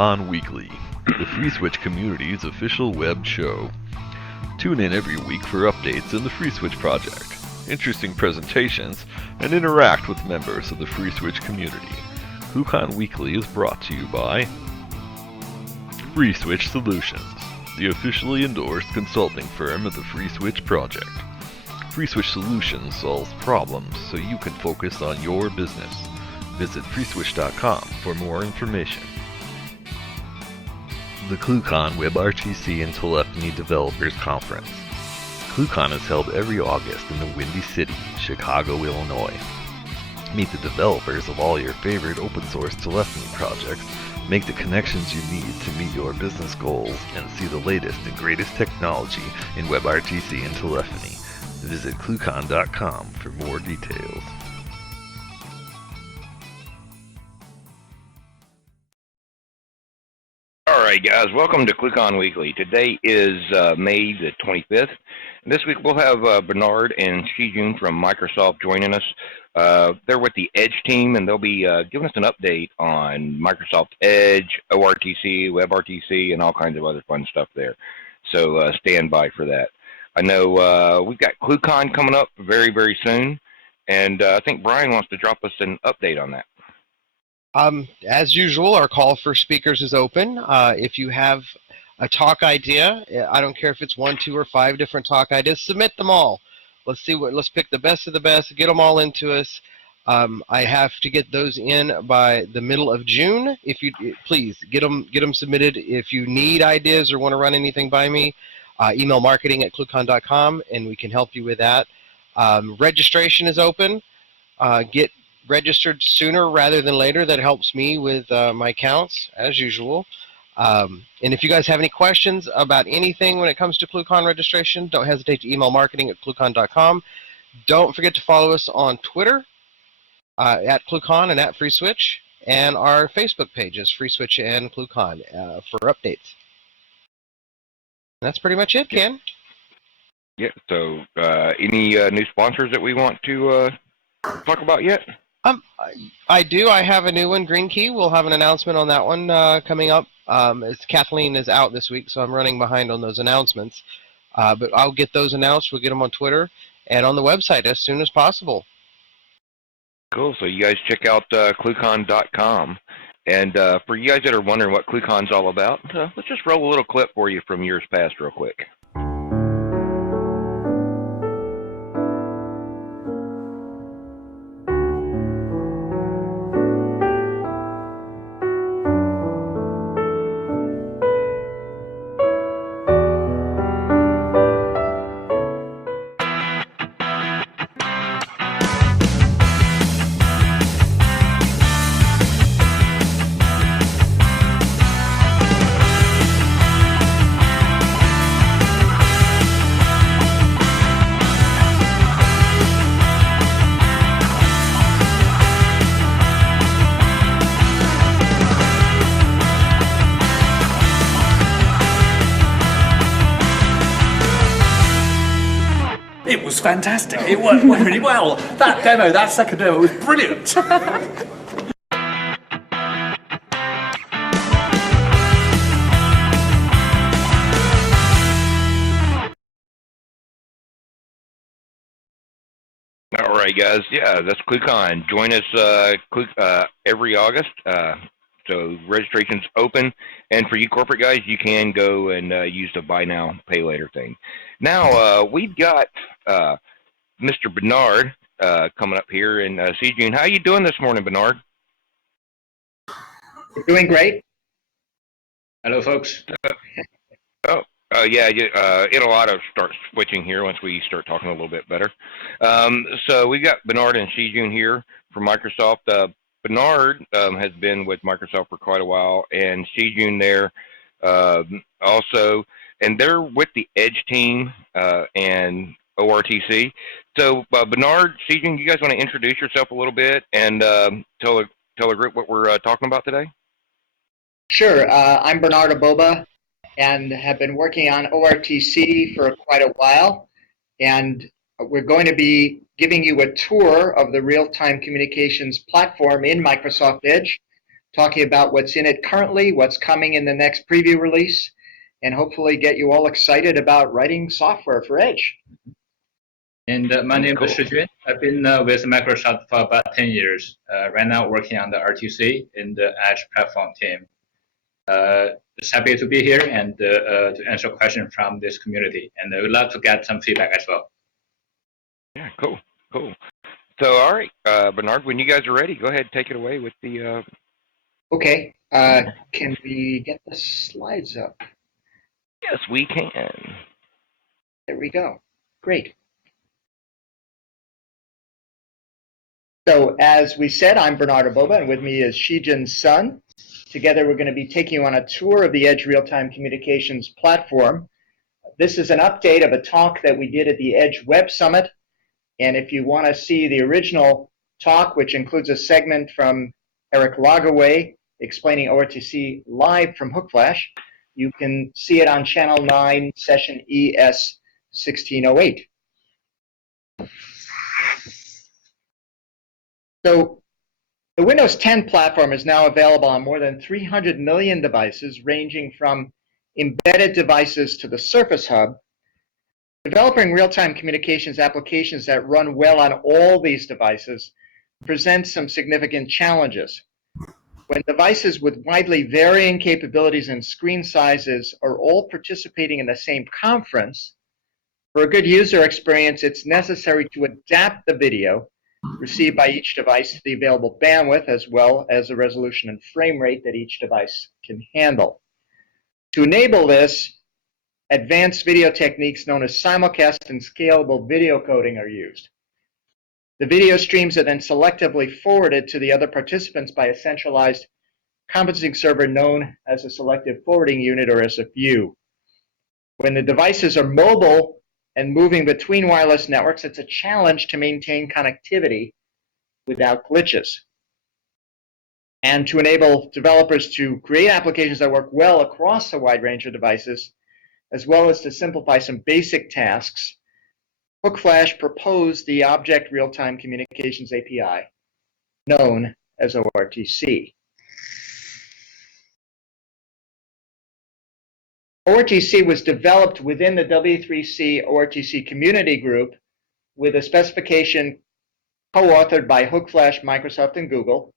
ClueCon Weekly, the FreeSWITCH community's official web show. Tune in every week for updates in the FreeSWITCH project, interesting presentations, and interact with members of the FreeSWITCH community. ClueCon Weekly is brought to you by FreeSWITCH Solutions, the officially endorsed consulting firm of the FreeSWITCH project. FreeSWITCH Solutions solves problems so you can focus on your business. Visit FreeSWITCH.com for more information. The ClueCon WebRTC and Telephony Developers Conference. ClueCon is held every August in the Windy City, Chicago, Illinois. Meet the developers of all your favorite open source telephony projects, make the connections you need to meet your business goals, and see the latest and greatest technology in WebRTC and telephony. Visit ClueCon.com for more details. Alright guys, welcome to ClueCon Weekly. Today is May the 25th. This week we'll have Bernard and Shijun from Microsoft joining us. They're with the Edge team, and they'll be giving us an update on Microsoft Edge, ORTC, WebRTC, and all kinds of other fun stuff there. So stand by for that. I know we've got ClueCon coming up very, very soon, and I think Brian wants to drop us an update on that. As usual, our call for speakers is open. If you have a talk idea, I don't care if it's 1, 2, or 5 different talk ideas, submit them all. Let's pick the best of the best, get them all into us. I have to get those in by the middle of June. If you please get them submitted. If you need ideas or want to run anything by me, email marketing@cluecon.com and we can help you with that. Registration is open. Get registered sooner rather than later. That helps me with my counts, as usual. And if you guys have any questions about anything when it comes to ClueCon registration, don't hesitate to email marketing@cluecon.com. Don't forget to follow us on Twitter at ClueCon and at FreeSWITCH, and our Facebook pages, FreeSWITCH and ClueCon, for updates. That's pretty much it, Ken. Yeah, so any new sponsors that we want to talk about yet? I do. I have a new one, Green Key. We'll have an announcement on that one coming up. Kathleen is out this week, so I'm running behind on those announcements. But I'll get those announced. We'll get them on Twitter and on the website as soon as possible. Cool. So you guys check out ClueCon.com. And for you guys that are wondering what ClueCon's all about, let's just roll a little clip for you from years past real quick. It was fantastic. It went really well. That demo, that second demo was brilliant. All right, guys. Yeah, that's ClueCon. Join us every August. So registration's open, and for you corporate guys, you can go and use the buy now, pay later thing. Now we've got Mr. Bernard coming up here, and Shijun. How you doing this morning, Bernard? We're doing great. Hello, folks. Yeah, it'll auto start switching here once we start talking a little bit better. So we got Bernard and Shijun here from Microsoft. Bernard has been with Microsoft for quite a while, and Shijun there also, and they're with the Edge team and ORTC. So Bernard, Shijun, you guys want to introduce yourself a little bit and tell the group what we're talking about today? Sure. I'm Bernard Aboba and have been working on ORTC for quite a while, and we're going to be giving you a tour of the real-time communications platform in Microsoft Edge. talking about what's in it currently, what's coming in the next preview release, and hopefully get you all excited about writing software for Edge. And my name is Shijun. I've been with Microsoft for about 10 years. Right now working on the RTC in the Edge platform team. Just happy to be here and to answer questions from this community. And I would love to get some feedback as well. Yeah, cool. So, all right, Bernard, when you guys are ready, go ahead and take it away with the... Okay, can we get the slides up? Yes, we can. There we go. Great. So as we said, I'm Bernard Aboba, and with me is Shijun Sun. Together, we're going to be taking you on a tour of the Edge Real-Time Communications platform. This is an update of a talk that we did at the Edge Web Summit. And if you want to see the original talk, which includes a segment from Eric Lagaway explaining ORTC live from Hookflash, you can see it on Channel 9, Session ES 1608. So the Windows 10 platform is now available on more than 300 million devices, ranging from embedded devices to the Surface Hub. Developing real-time communications applications that run well on all these devices presents some significant challenges. When devices with widely varying capabilities and screen sizes are all participating in the same conference, for a good user experience, it's necessary to adapt the video received by each device to the available bandwidth, as well as the resolution and frame rate that each device can handle. To enable this, advanced video techniques known as simulcast and scalable video coding are used. The video streams are then selectively forwarded to the other participants by a centralized conferencing server known as a selective forwarding unit, or SFU. When the devices are mobile and moving between wireless networks, it's a challenge to maintain connectivity without glitches. And to enable developers to create applications that work well across a wide range of devices, as well as to simplify some basic tasks, Hookflash proposed the Object Real-Time Communications API, known as ORTC. ORTC was developed within the W3C ORTC community group with a specification co-authored by Hookflash, Microsoft, and Google.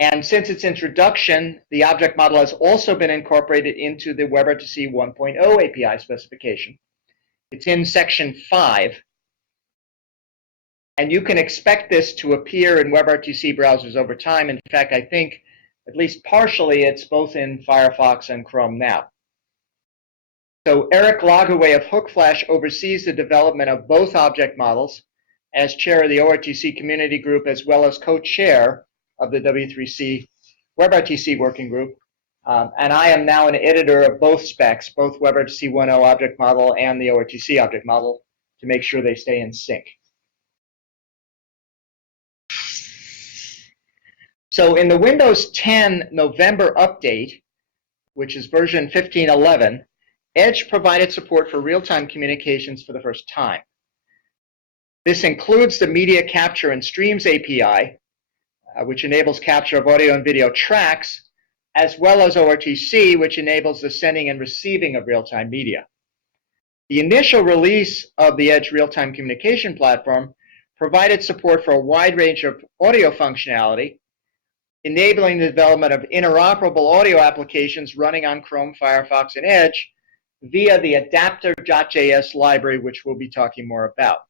And since its introduction, the object model has also been incorporated into the WebRTC 1.0 API specification. It's in Section 5. And you can expect this to appear in WebRTC browsers over time. In fact, I think, at least partially, it's both in Firefox and Chrome now. So Eric Lagaway of Hookflash oversees the development of both object models as chair of the ORTC community group, as well as co-chair of the W3C WebRTC working group. And I am now an editor of both specs, both WebRTC 1.0 object model and the ORTC object model, to make sure they stay in sync. So in the Windows 10 November update, which is version 15.11, Edge provided support for real-time communications for the first time. This includes the Media Capture and Streams API, which enables capture of audio and video tracks, as well as ORTC, which enables the sending and receiving of real-time media. The initial release of the Edge Real-Time Communication Platform provided support for a wide range of audio functionality, enabling the development of interoperable audio applications running on Chrome, Firefox, and Edge via the adapter.js library, which we'll be talking more about.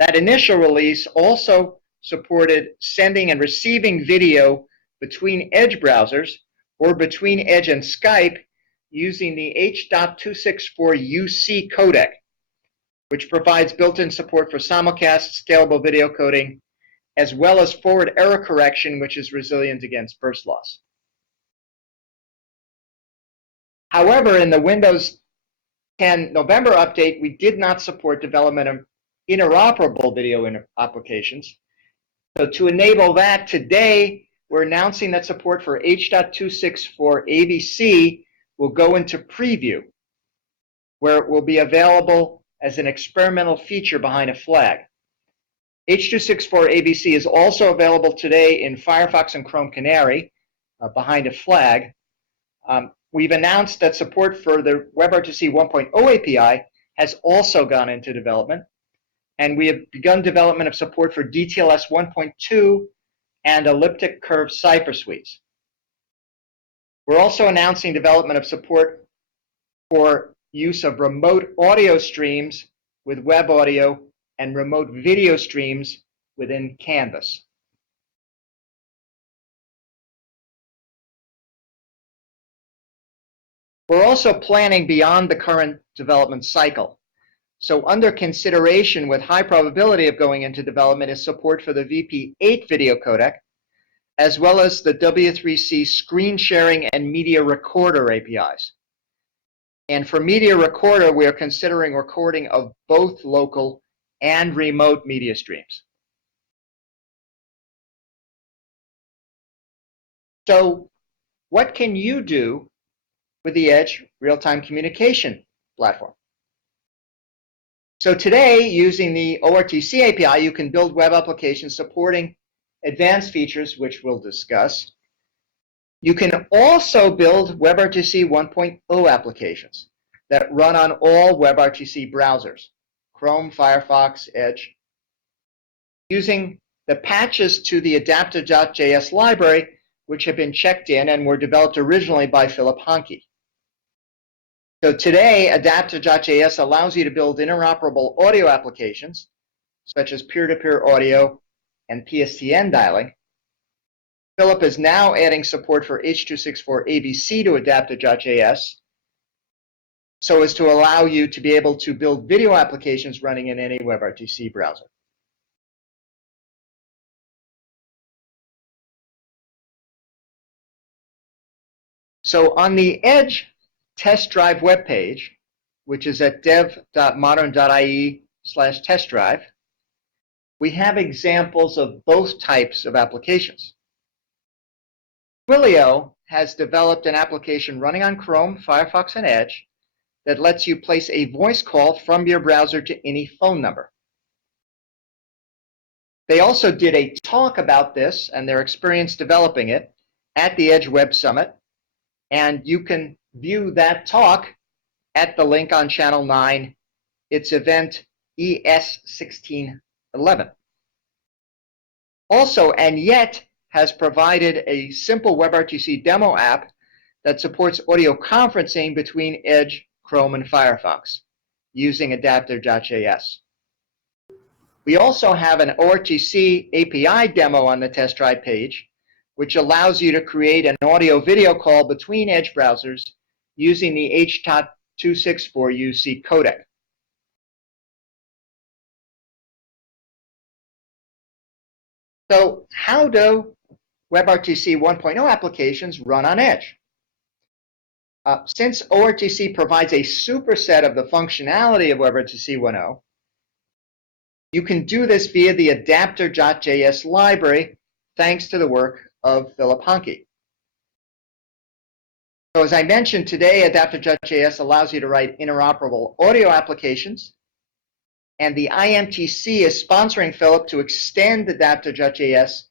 That initial release also supported sending and receiving video between Edge browsers or between Edge and Skype using the H.264UC codec, which provides built-in support for simulcast scalable video coding, as well as forward error correction, which is resilient against burst loss. However, in the Windows 10 November update, we did not support development of interoperable video applications. So to enable that today, we're announcing that support for H.264 AVC will go into preview, where it will be available as an experimental feature behind a flag. H.264 ABC is also available today in Firefox and Chrome Canary behind a flag. We've announced that support for the WebRTC 1.0 API has also gone into development, and we have begun development of support for DTLS 1.2 and elliptic curve cipher suites. We're also announcing development of support for use of remote audio streams with web audio and remote video streams within Canvas. We're also planning beyond the current development cycle. So under consideration with high probability of going into development is support for the VP8 video codec, as well as the W3C screen sharing and media recorder APIs. And for media recorder, we are considering recording of both local and remote media streams. So what can you do with the Edge real-time communication platform? So today, using the ORTC API, you can build web applications supporting advanced features, which we'll discuss. You can also build WebRTC 1.0 applications that run on all WebRTC browsers, Chrome, Firefox, Edge, using the patches to the adaptive.js library, which have been checked in and were developed originally by Philip Hanke. So today, adaptive.js allows you to build interoperable audio applications, such as peer-to-peer audio and PSTN dialing. Philip is now adding support for H.264 ABC to adaptive.js, so as to allow you to be able to build video applications running in any WebRTC browser. So on the Edge test drive webpage, which is at dev.modern.ie/test drive, we have examples of both types of applications. Twilio has developed an application running on Chrome, Firefox, and Edge that lets you place a voice call from your browser to any phone number. They also did a talk about this and their experience developing it at the Edge Web Summit, and you can view that talk at the link on Channel 9, its event ES1611. Also, and yet has provided a simple WebRTC demo app that supports audio conferencing between Edge, Chrome, and Firefox using adaptive.js. We also have an ORTC API demo on the test drive page, which allows you to create an audio-video call between Edge browsers using the H.264 codec. So how do WebRTC 1.0 applications run on Edge? Since ORTC provides a superset of the functionality of WebRTC 1.0, you can do this via the adaptive.js library, thanks to the work of Philip Hanke. So as I mentioned today, adaptive.js allows you to write interoperable audio applications, and the IMTC is sponsoring Philip to extend adaptive.js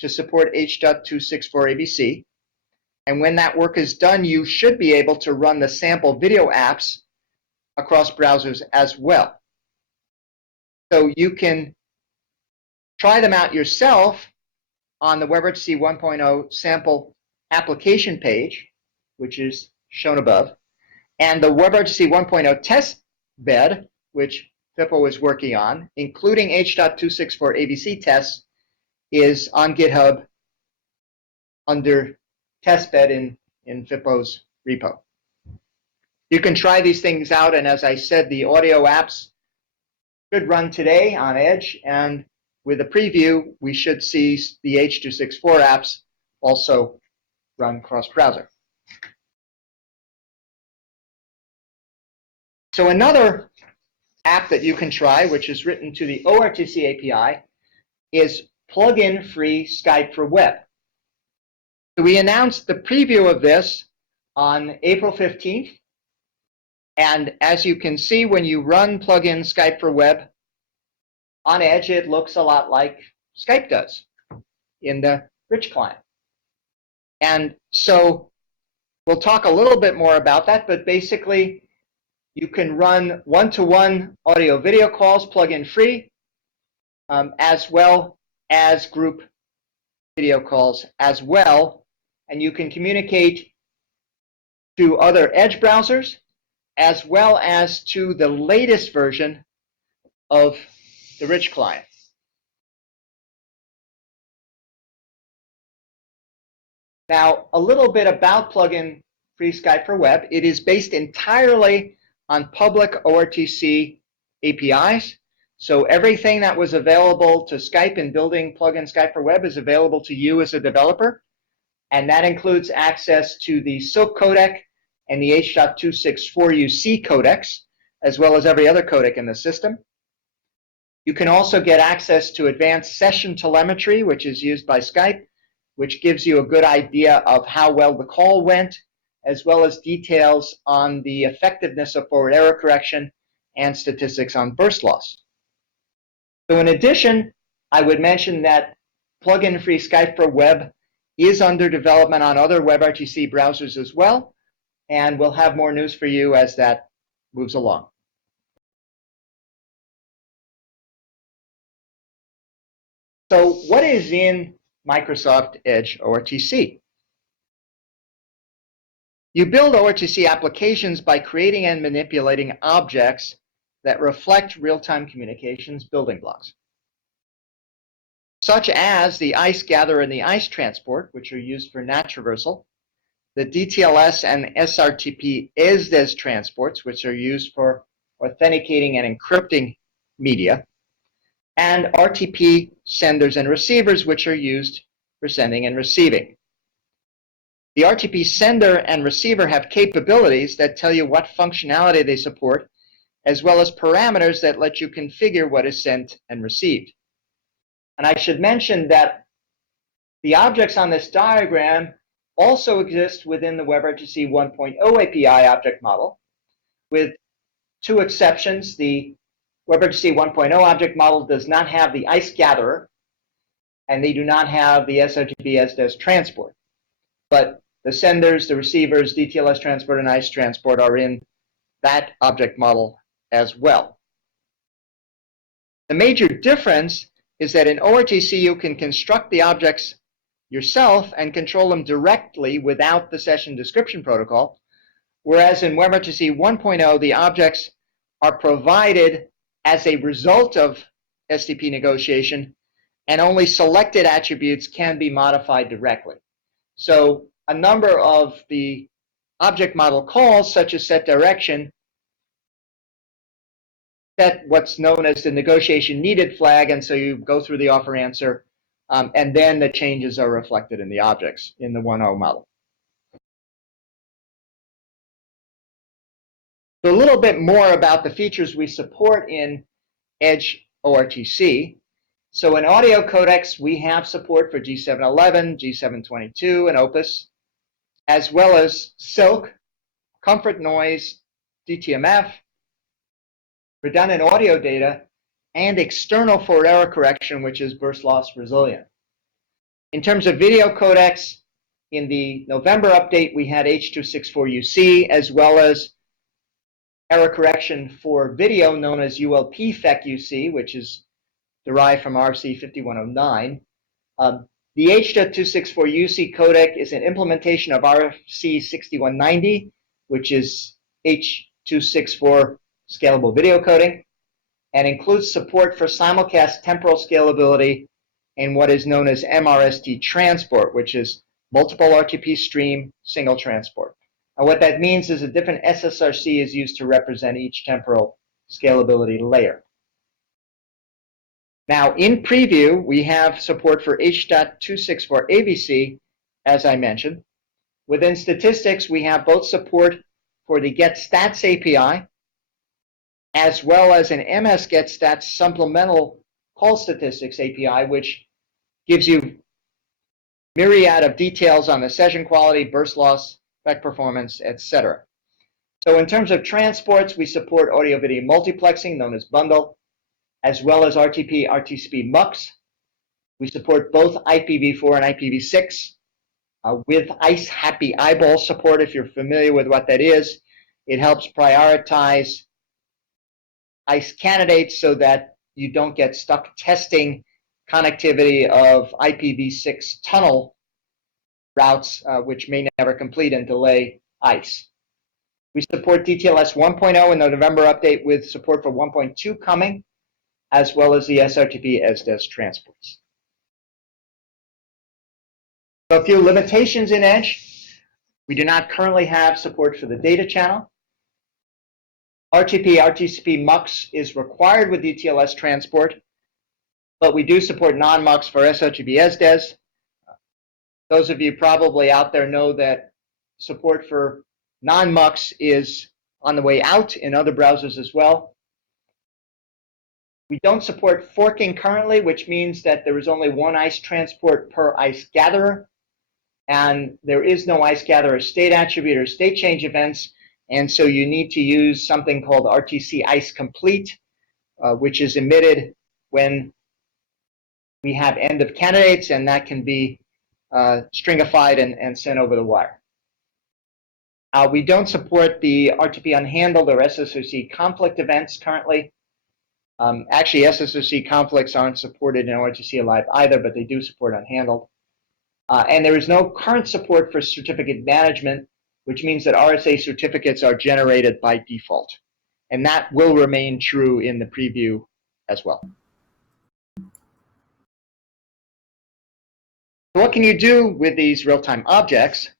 to support H.264 ABC. And when that work is done, you should be able to run the sample video apps across browsers as well. So you can try them out yourself on the WebRTC 1.0 sample application page, which is shown above, and the WebRTC 1.0 test bed, which Fippo is working on, including H.264 ABC tests, is on GitHub under testbed in Fippo's repo. You can try these things out, and as I said, the audio apps should run today on Edge, and with a preview, we should see the H.264 apps also run cross-browser. So another app that you can try, which is written to the ORTC API, is plug-in free Skype for web. So we announced the preview of this on April 15th. And as you can see, when you run plug-in Skype for web, on Edge, it looks a lot like Skype does in the Rich client. And so we'll talk a little bit more about that, but basically you can run one-to-one audio video calls plug-in free, as well as group video calls as well. And you can communicate to other Edge browsers as well as to the latest version of the Rich client. Now, a little bit about plugin free Skype for Web. It is based entirely on public ORTC APIs. So everything that was available to Skype in building plugin Skype for Web is available to you as a developer. And that includes access to the Silk codec and the H.264UC codecs, as well as every other codec in the system. You can also get access to advanced session telemetry, which is used by Skype, which gives you a good idea of how well the call went, as well as details on the effectiveness of forward error correction and statistics on burst loss. So in addition, I would mention that plugin free Skype for Web is under development on other WebRTC browsers as well, and we'll have more news for you as that moves along. So what is in Microsoft Edge ORTC? You build ORTC applications by creating and manipulating objects that reflect real-time communications building blocks, such as the ICE gatherer and the ICE transport, which are used for NAT traversal, the DTLS and SRTP ESDES transports, which are used for authenticating and encrypting media, and RTP senders and receivers, which are used for sending and receiving. The RTP sender and receiver have capabilities that tell you what functionality they support, as well as parameters that let you configure what is sent and received. And I should mention that the objects on this diagram also exist within the WebRTC 1.0 API object model, with two exceptions. The WebRTC 1.0 object model does not have the ICE gatherer, and they do not have the SRTP ESDES transport. But the senders, the receivers, DTLS transport, and ICE transport are in that object model as well. The major difference is that in ORTC you can construct the objects yourself and control them directly without the session description protocol, whereas in WebRTC 1.0 the objects are provided as a result of SDP negotiation, and only selected attributes can be modified directly. So a number of the object model calls, such as set direction, set what's known as the negotiation needed flag, and so you go through the offer answer, and then the changes are reflected in the objects in the 1.0 model. So a little bit more about the features we support in Edge ORTC. So in audio codecs, we have support for G711, G722, and Opus, as well as Silk, Comfort Noise, DTMF, redundant audio data, and external forward error correction, which is burst loss resilient. In terms of video codecs, in the November update, we had H.264UC, as well as error correction for video known as ULP-FEC-UC, which is derived from RFC 5109. The H.264UC codec is an implementation of RFC 6190, which is H.264 scalable video coding, and includes support for simulcast temporal scalability in what is known as MRST transport, which is multiple RTP stream, single transport. And what that means is a different SSRC is used to represent each temporal scalability layer. Now, in preview, we have support for H.264 AVC, as I mentioned. Within statistics, we have both support for the GetStats API, as well as an MS GetStats supplemental call statistics API, which gives you myriad of details on the session quality, burst loss, spec performance, etc. So in terms of transports, we support audio-video multiplexing, known as bundle, as well as RTP, RTCP MUX. We support both IPv4 and IPv6 with ICE Happy Eyeball support. If you're familiar with what that is, it helps prioritize ICE candidates so that you don't get stuck testing connectivity of IPv6 tunnel routes, which may never complete and delay ICE. We support DTLS 1.0 in the November update with support for 1.2 coming, as well as the SRTP ESDES transports. So a few limitations in Edge. We do not currently have support for the data channel. RTP, RTCP MUX is required with DTLS transport, but we do support non-MUX for SRTP ESDES. Those of you probably out there know that support for non-MUX is on the way out in other browsers as well. We don't support forking currently, which means that there is only one ICE transport per ICE gatherer, and there is no ICE gatherer state attribute or state change events, and so you need to use something called RTC ICE complete, which is emitted when we have end of candidates, and that can be stringified and sent over the wire. We don't support the RTP unhandled or SSOC conflict events currently. Actually, SSOC conflicts aren't supported in ORTC Alive either, but they do support unhandled. And there is no current support for certificate management, which means that RSA certificates are generated by default. And that will remain true in the preview as well. What can you do with these real-time objects?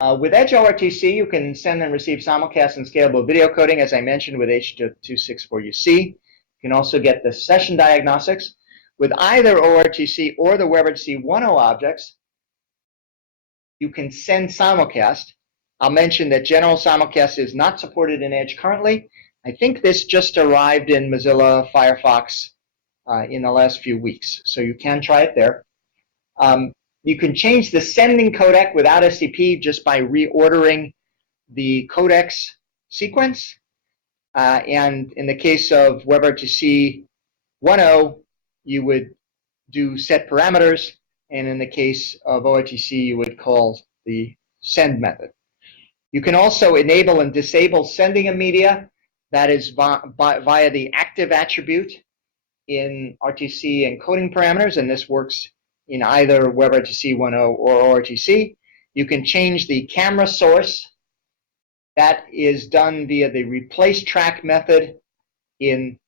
With Edge RTC, you can send and receive simulcast and scalable video coding, as I mentioned, with H.264UC. You can also get the session diagnostics. With either ORTC or the WebRTC 1.0 objects, you can send simulcast. I'll mention that general simulcast is not supported in Edge currently. I think this just arrived in Mozilla Firefox in the last few weeks, so you can try it there. You can change the sending codec without STP just by reordering the codecs sequence. And in the case of WebRTC 1.0, you would do set parameters, and in the case of ORTC, you would call the send method. You can also enable and disable sending of media. That is via the active attribute in RTC encoding parameters, and this works in either WebRTC 1.0 or ORTC. You can change the camera source. That is done via the replace track method in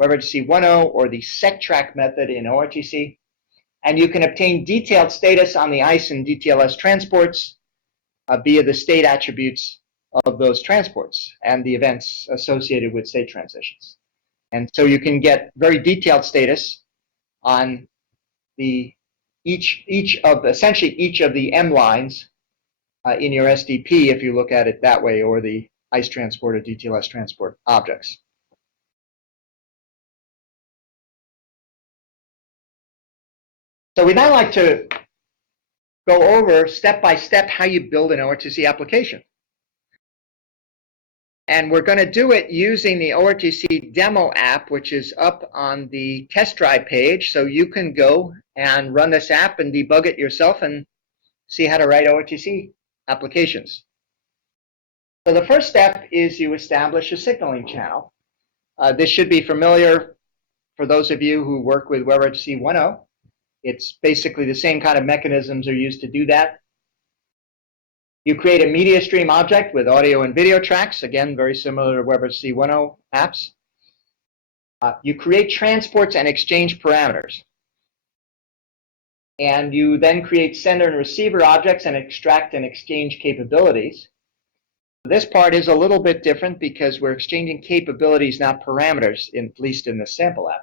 WebRTC 1.0 or the set track method in ORTC. And you can obtain detailed status on the ICE and DTLS transports via the state attributes of those transports and the events associated with state transitions. And so you can get very detailed status on the essentially each of the M lines in your SDP, if you look at it that way, or the ICE transport or DTLS transport objects. So we'd now like to go over step by step how you build an ORTC application. And we're going to do it using the ORTC demo app, which is up on the test drive page. So you can go and run this app and debug it yourself and see how to write ORTC applications. So the first step is you establish a signaling channel. This should be familiar for those of you who work with WebRTC 1.0. It's basically the same kind of mechanisms are used to do that. You create a media stream object with audio and video tracks, again, very similar to WebRTC 1.0 apps. You create transports and exchange parameters. And you then create sender and receiver objects and extract and exchange capabilities. This part is a little bit different because we're exchanging capabilities, not parameters, at least in the sample app.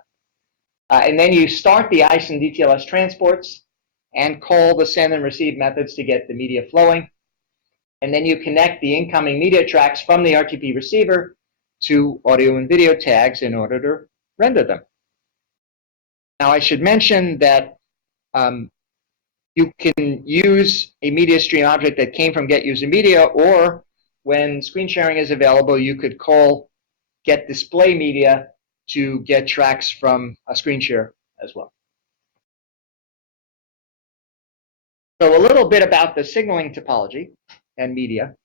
And then you start the ICE and DTLS transports and call the send and receive methods to get the media flowing. And then you connect the incoming media tracks from the RTP receiver to audio and video tags in order to render them. Now I should mention that you can use a media stream object that came from getUserMedia, or when screen sharing is available, you could call getDisplayMedia to get tracks from a screen share as well. So a little bit about the signaling topology and media.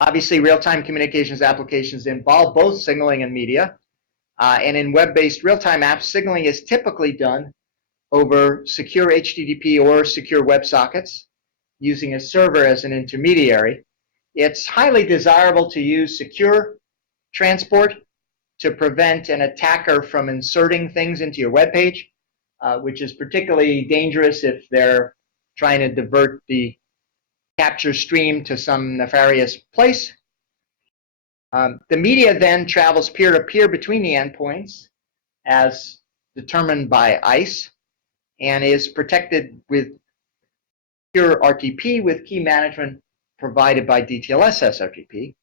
Obviously, real-time communications applications involve both signaling and media. And in web-based real-time apps, signaling is typically done over secure HTTP or secure WebSockets using a server as an intermediary. It's highly desirable to use secure transport to prevent an attacker from inserting things into your web page, which is particularly dangerous if they're trying to divert the capture stream to some nefarious place. The media then travels peer-to-peer between the endpoints as determined by ICE and is protected with pure RTP with key management provided by DTLS SRTP.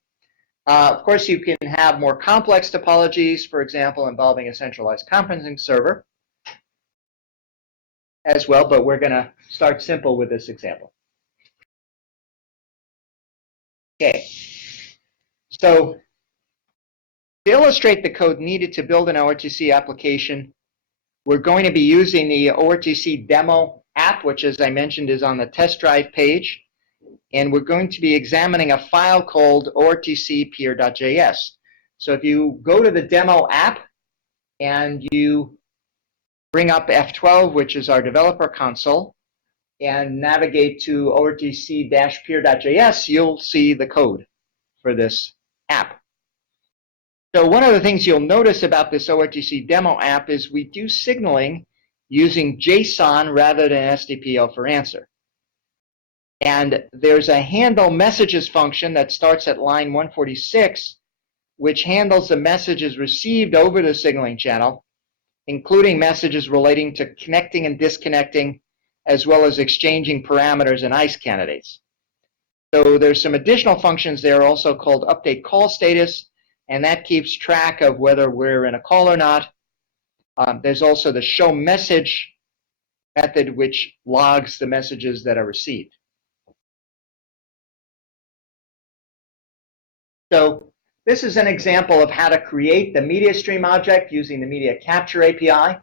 Of course, you can have more complex topologies, for example, involving a centralized conferencing server as well, but we're going to start simple with this example. Okay, so to illustrate the code needed to build an ORTC application, we're going to be using the ORTC demo app, which, as I mentioned, is on the test drive page. And we're going to be examining a file called ORTC peer.js. So if you go to the demo app and you bring up F12, which is our developer console, and navigate to ORTC-peer.js, you'll see the code for this app. So one of the things you'll notice about this ORTC demo app is we do signaling using JSON rather than SDPL for answer. And there's a handle messages function that starts at line 146, which handles the messages received over the signaling channel, including messages relating to connecting and disconnecting, as well as exchanging parameters and ICE candidates. So there's some additional functions there also called update call status, and that keeps track of whether we're in a call or not. There's also the show message method, which logs the messages that are received. So this is an example of how to create the media stream object using the media capture API,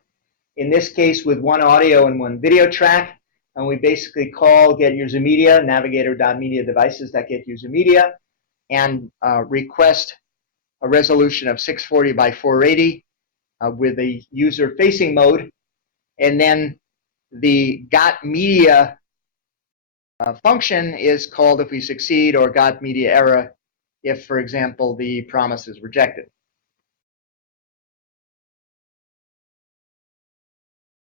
in this case with one audio and one video track. And we basically call get user media, navigator.media devices that get user media, and request a resolution of 640 by 480 with a user facing mode. And then the got media function is called if we succeed, or got media error if, for example, the promise is rejected.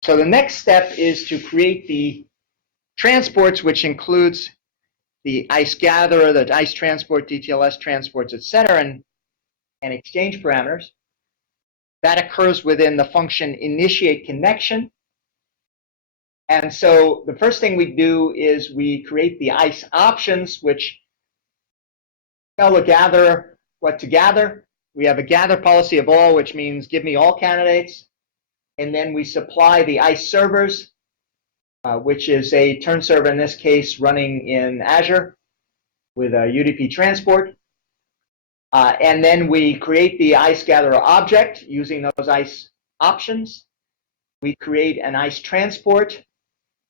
So the next step is to create the transports, which includes the ICE gatherer, the ICE transport, DTLS transports, etc., and exchange parameters. That occurs within the function initiate connection. And so the first thing we do is we create the ICE options, which tell the gatherer what to gather. We have a gather policy of all, which means give me all candidates. And then we supply the ICE servers, which is a turn server in this case running in Azure with a UDP transport. And then we create the ICE gatherer object using those ICE options. We create an ICE transport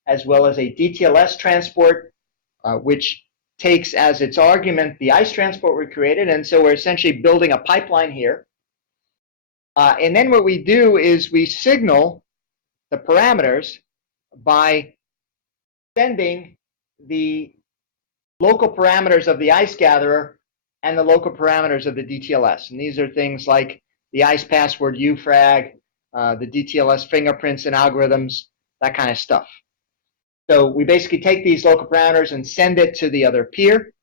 as well as a DTLS transport, which takes as its argument the ICE transport we created. And so we're essentially building a pipeline here. And then what we do is we signal the parameters by sending the local parameters of the ICE gatherer and the local parameters of the DTLS. And these are things like the ICE password UFrag, the DTLS fingerprints and algorithms, that kind of stuff. So we basically take these local parameters and send it to the other peer.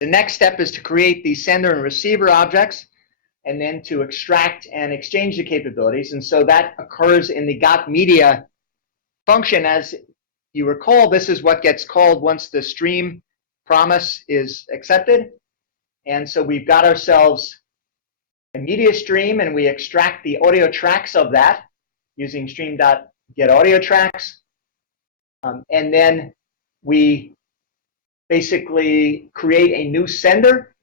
The next step is to create the sender and receiver objects, and then to extract and exchange the capabilities. And so that occurs in the got media function. As you recall, this is what gets called once the stream promise is accepted. And so we've got ourselves a media stream, and we extract the audio tracks of that using stream.getAudioTracks. And then we basically create a new sender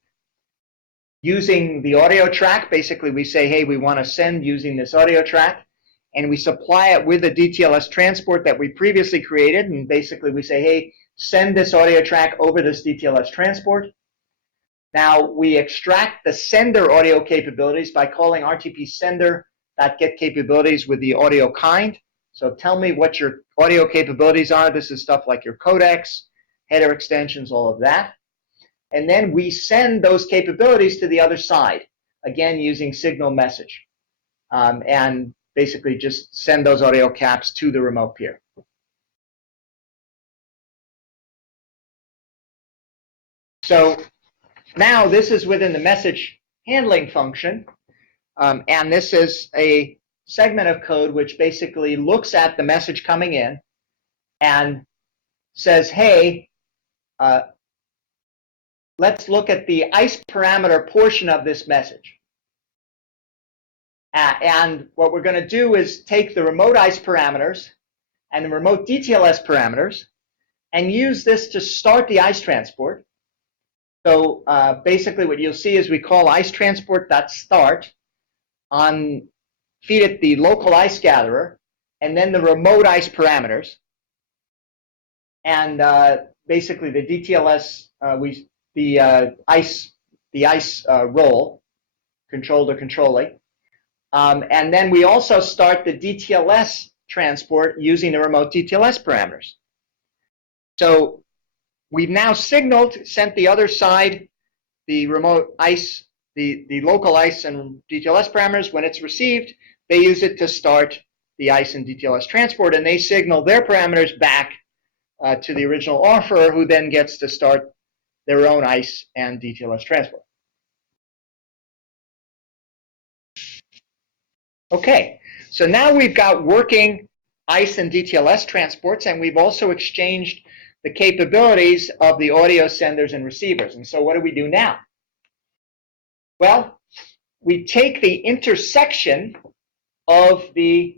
using the audio track. Basically, we say, hey, we want to send using this audio track, and we supply it with a DTLS transport that we previously created, and basically we say, hey, send this audio track over this DTLS transport. Now, we extract the sender audio capabilities by calling RTP sender.get capabilities with the audio kind. So tell me what your audio capabilities are. This is stuff like your codecs, header extensions, all of that. And then we send those capabilities to the other side, again using signal message. And basically just send those audio caps to the remote peer. So now this is within the message handling function. And this is a segment of code which basically looks at the message coming in and says, hey, let's look at the ICE parameter portion of this message. And what we're going to do is take the remote ICE parameters and the remote DTLS parameters and use this to start the ICE transport. So basically what you'll see is we call ICE transport.start on, feed it the local ICE gatherer and then the remote ICE parameters. And basically the DTLS, the ICE role, controlled or controlling. And then we also start the DTLS transport using the remote DTLS parameters. So we've now signaled, sent the other side the remote ICE, the local ICE and DTLS parameters. When it's received, they use it to start the ICE and DTLS transport, and they signal their parameters back to the original offerer, who then gets to start their own ICE and DTLS transport. Okay, so now we've got working ICE and DTLS transports, and we've also exchanged the capabilities of the audio senders and receivers. And so what do we do now? Well, we take the intersection of the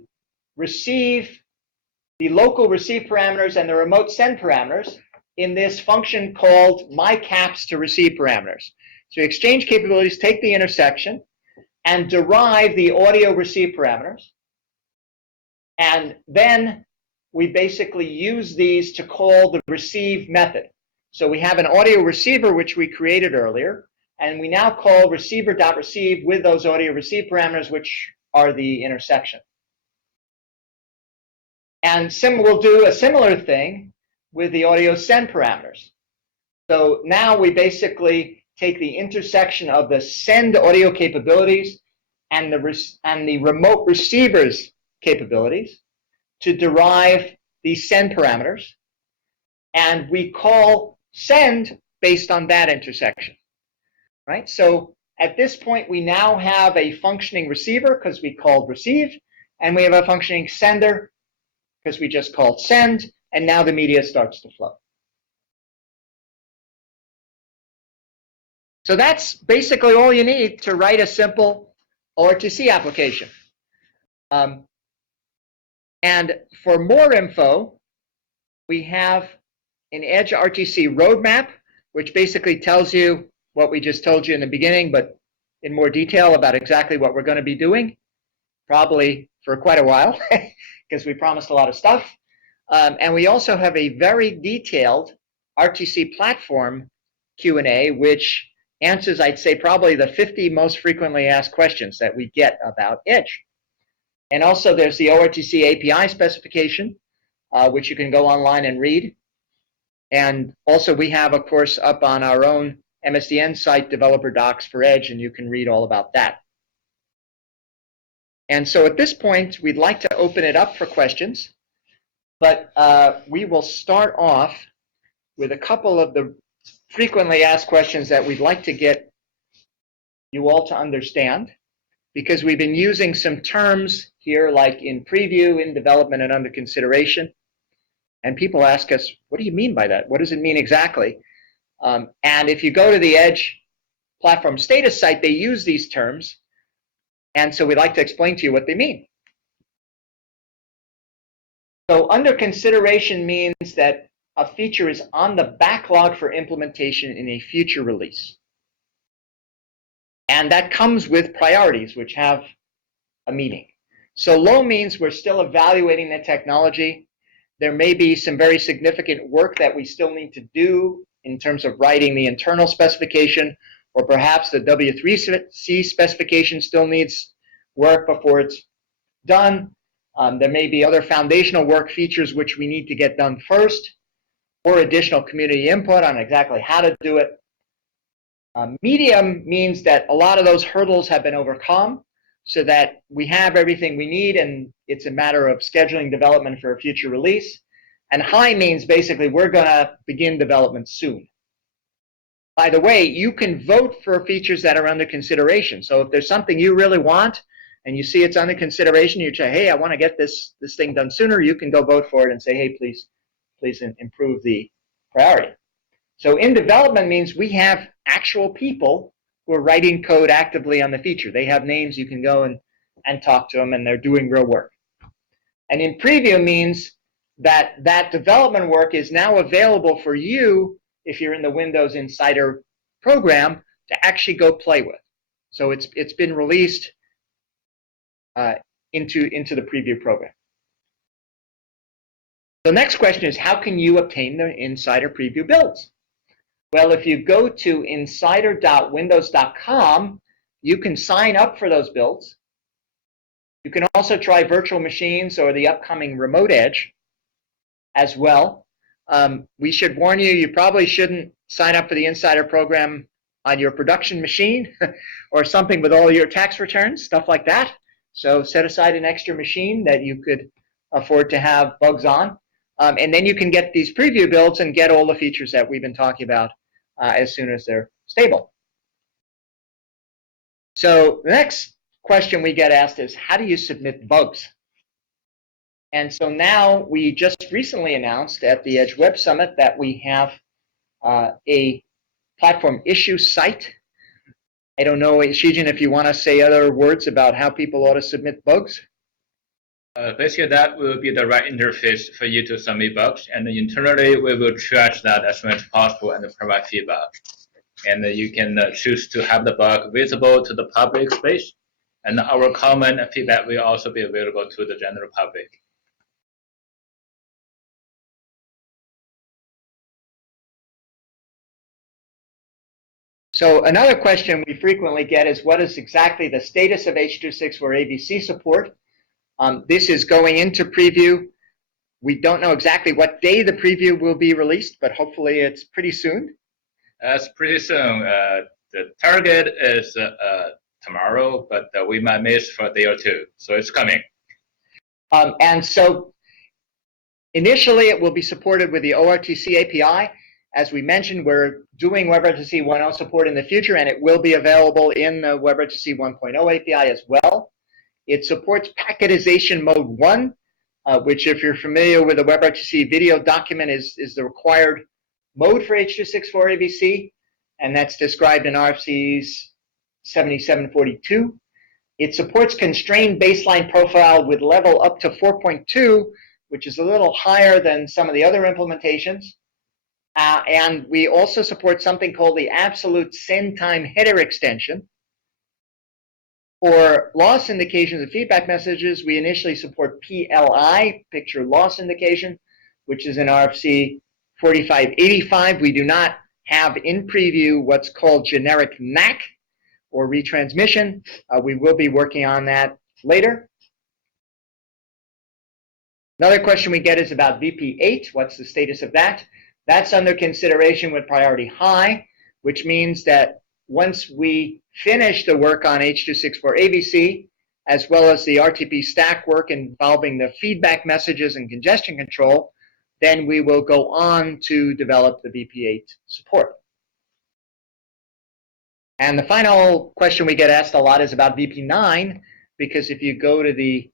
local receive parameters and the remote send parameters in this function called myCaps to receive parameters. So we exchange capabilities, take the intersection, and derive the audio receive parameters. And then we basically use these to call the receive method. So we have an audio receiver which we created earlier, and we now call receiver.receive with those audio receive parameters, which are the intersection. And we'll do a similar thing with the audio send parameters. So now we basically take the intersection of the send audio capabilities and the remote receivers capabilities to derive the send parameters, and we call send based on that intersection, right? So at this point, we now have a functioning receiver because we called receive, and we have a functioning sender because we just called send, and now the media starts to flow. So that's basically all you need to write a simple ORTC application. And for more info, we have an Edge RTC roadmap, which basically tells you what we just told you in the beginning, but in more detail about exactly what we're going to be doing, probably for quite a while, because we promised a lot of stuff. And we also have a very detailed RTC platform Q&A, which answers, I'd say, probably the 50 most frequently asked questions that we get about Edge. And also there's the ORTC API specification, which you can go online and read. And also we have, of course, up on our own MSDN site, developer docs for Edge, and you can read all about that. And so at this point, we'd like to open it up for questions, but we will start off with a couple of the frequently asked questions that we'd like to get you all to understand, because we've been using some terms here like in preview, in development, and under consideration. And people ask us, what do you mean by that? What does it mean exactly? And if you go to the Edge platform status site, they use these terms. And so we'd like to explain to you what they mean. So under consideration means that a feature is on the backlog for implementation in a future release. And that comes with priorities, which have a meaning. So low means we're still evaluating the technology. There may be some very significant work that we still need to do in terms of writing the internal specification, or perhaps the W3C specification still needs work before it's done. There may be other foundational work features which we need to get done first, or additional community input on exactly how to do it. Medium means that a lot of those hurdles have been overcome so that we have everything we need and it's a matter of scheduling development for a future release. And high means basically we're going to begin development soon. By the way, you can vote for features that are under consideration. So if there's something you really want and you see it's under consideration, you say, hey, I want to get this thing done sooner, you can go vote for it and say, hey, please improve the priority. So in development means we have actual people who are writing code actively on the feature. They have names, you can go and talk to them, and they're doing real work. And in preview means that development work is now available for you, if you're in the Windows Insider program, to actually go play with. So it's been released into the preview program. The next question is, how can you obtain the Insider preview builds? Well, if you go to insider.windows.com, you can sign up for those builds. You can also try virtual machines or the upcoming Remote Edge as well. We should warn you, you probably shouldn't sign up for the Insider program on your production machine or something with all your tax returns, stuff like that. So set aside an extra machine that you could afford to have bugs on. And then you can get these preview builds and get all the features that we've been talking about as soon as they're stable. So the next question we get asked is, how do you submit bugs? And so now we just recently announced at the Edge Web Summit that we have a platform issue site. I don't know, Shijun, if you want to say other words about how people ought to submit bugs. Basically, that will be the right interface for you to submit bugs, and internally we will triage that as much as possible and provide feedback. And you can choose to have the bug visible to the public space, and our comment and feedback will also be available to the general public. So another question we frequently get is, what is exactly the status of H.264 ABC support? This is going into preview. We don't know exactly what day the preview will be released, but hopefully it's pretty soon. It's pretty soon. The target is tomorrow, but we might miss for a day or two, so it's coming. And so initially it will be supported with the ORTC API. As we mentioned, we're doing WebRTC 1.0 support in the future, and it will be available in the WebRTC 1.0 API as well. It supports packetization mode 1, which, if you're familiar with the WebRTC video document, is the required mode for H.264 ABC, and that's described in RFC's 7742. It supports constrained baseline profile with level up to 4.2, which is a little higher than some of the other implementations. And we also support something called the absolute send time header extension. For loss indications of feedback messages, we initially support PLI, picture loss indication, which is in RFC 4585. We do not have in preview what's called generic MAC or retransmission. We will be working on that later. Another question we get is about VP8. What's the status of that? That's under consideration with priority high, which means that once we finish the work on H.264 ABC, as well as the RTP stack work involving the feedback messages and congestion control, then we will go on to develop the VP8 support. And the final question we get asked a lot is about VP9, because if you go to the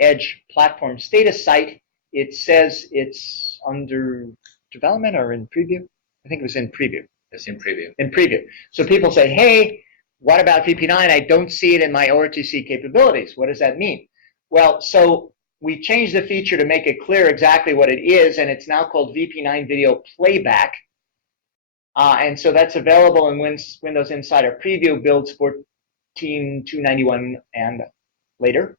Edge platform status site, it says it's under development or in preview. I think it was in preview. It's in preview. In preview. So people say, hey, what about VP9? I don't see it in my ORTC capabilities. What does that mean? Well, so we changed the feature to make it clear exactly what it is, and it's now called VP9 Video Playback. And so that's available in Windows Insider Preview builds for 14291 and later.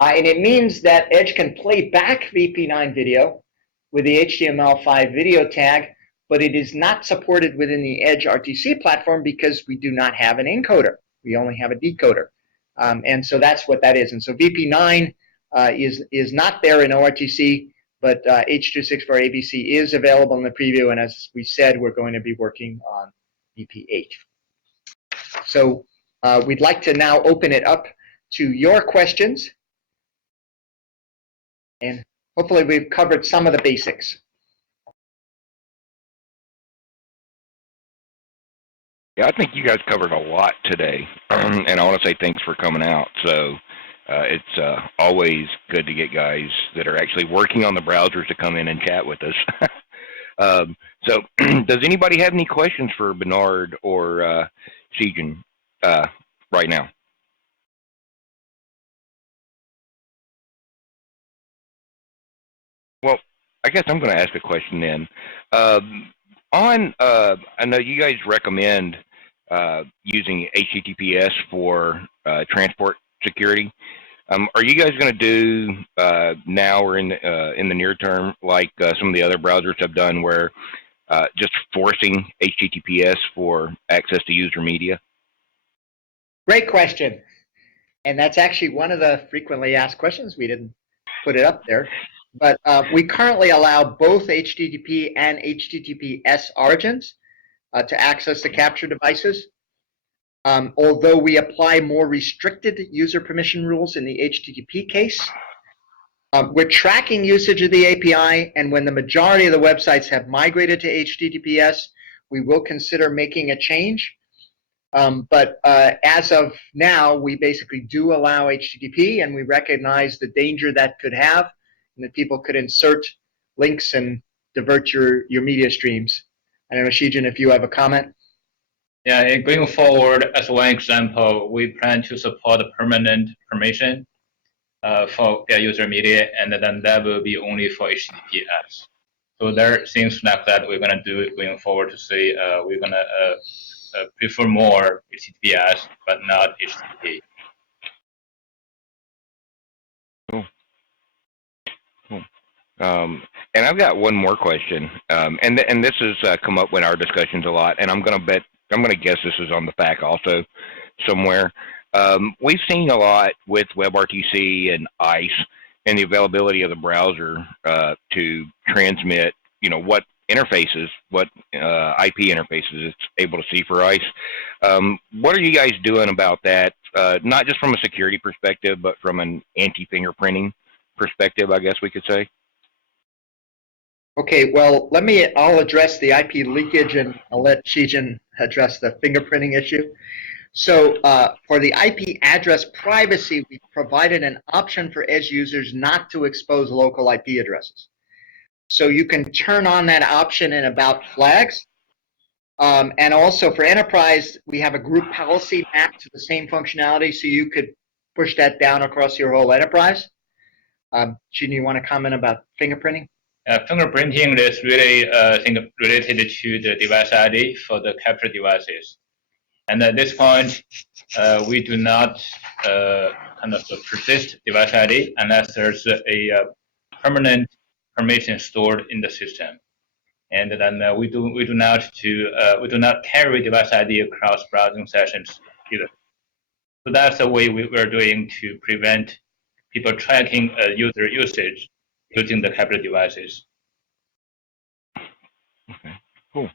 And it means that Edge can play back VP9 video with the HTML5 video tag, but it is not supported within the Edge RTC platform because we do not have an encoder. We only have a decoder. And so that's what that is. And so VP9 is not there in ORTC, but H.264 ABC is available in the preview. And as we said, we're going to be working on VP8. So we'd like to now open it up to your questions. And hopefully we've covered some of the basics. Yeah, I think you guys covered a lot today, and I want to say thanks for coming out. So it's always good to get guys that are actually working on the browsers to come in and chat with us. So does anybody have any questions for Bernard or Shijun right now? Well, I guess I'm going to ask a question then. I know you guys recommend using HTTPS for transport security. Are you guys going to do now or in the near term, like some of the other browsers have done, where just forcing HTTPS for access to user media? Great question. And that's actually one of the frequently asked questions. We didn't put it up there. But we currently allow both HTTP and HTTPS origins to access the capture devices. Although we apply more restricted user permission rules in the HTTP case, we're tracking usage of the API, and when the majority of the websites have migrated to HTTPS, we will consider making a change. But as of now, we basically do allow HTTP, and we recognize the danger that could have, and that people could insert links and divert your media streams. I don't know, Shijun, if you have a comment. Yeah, and going forward, as one example, we plan to support permanent permission for their user media, and then that will be only for HTTPS. So there are things like that we're going to do going forward to say we're going to prefer more HTTPS, but not HTTP. Cool. Cool. And I've got one more question, and this has come up in our discussions a lot, and I'm going to guess this is on the FAQ also somewhere. We've seen a lot with WebRTC and ICE and the availability of the browser to transmit, what interfaces, what IP interfaces it's able to see for ICE. What are you guys doing about that? Not just from a security perspective, but from an anti-fingerprinting perspective, I guess we could say. Okay, well, I'll address the IP leakage, and I'll let Shijun address the fingerprinting issue. So for the IP address privacy, we provided an option for Edge users not to expose local IP addresses. So you can turn on that option in About Flags. And also for enterprise, we have a group policy mapped to the same functionality, so you could push that down across your whole enterprise. Shijun, you want to comment about fingerprinting? Fingerprinting is really related to the device ID for the captured devices. And at this point, we do not persist device ID unless there's a permanent permission stored in the system. And then we do not carry device ID across browsing sessions either. So that's the way we're doing to prevent people tracking user usage using the captured devices. Okay, cool.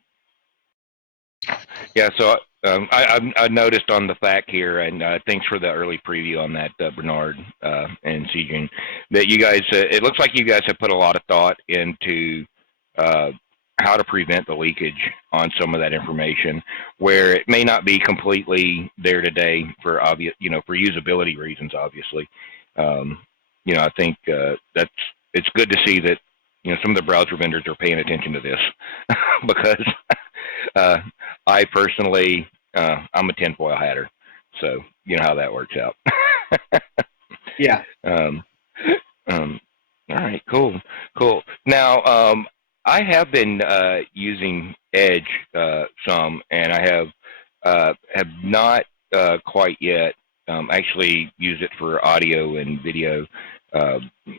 Yeah, so I noticed on the FAQ here, and thanks for the early preview on that, Bernard and Shijun, that you guys, it looks like you guys have put a lot of thought into how to prevent the leakage on some of that information, where it may not be completely there today for obvious, for usability reasons, obviously. I think it's good to see that some of the browser vendors are paying attention to this because I personally, I'm a tinfoil hatter, so you know how that works out. Yeah. All right, cool. Now, I have been using Edge some, and I have not quite yet. Actually use it for audio and video.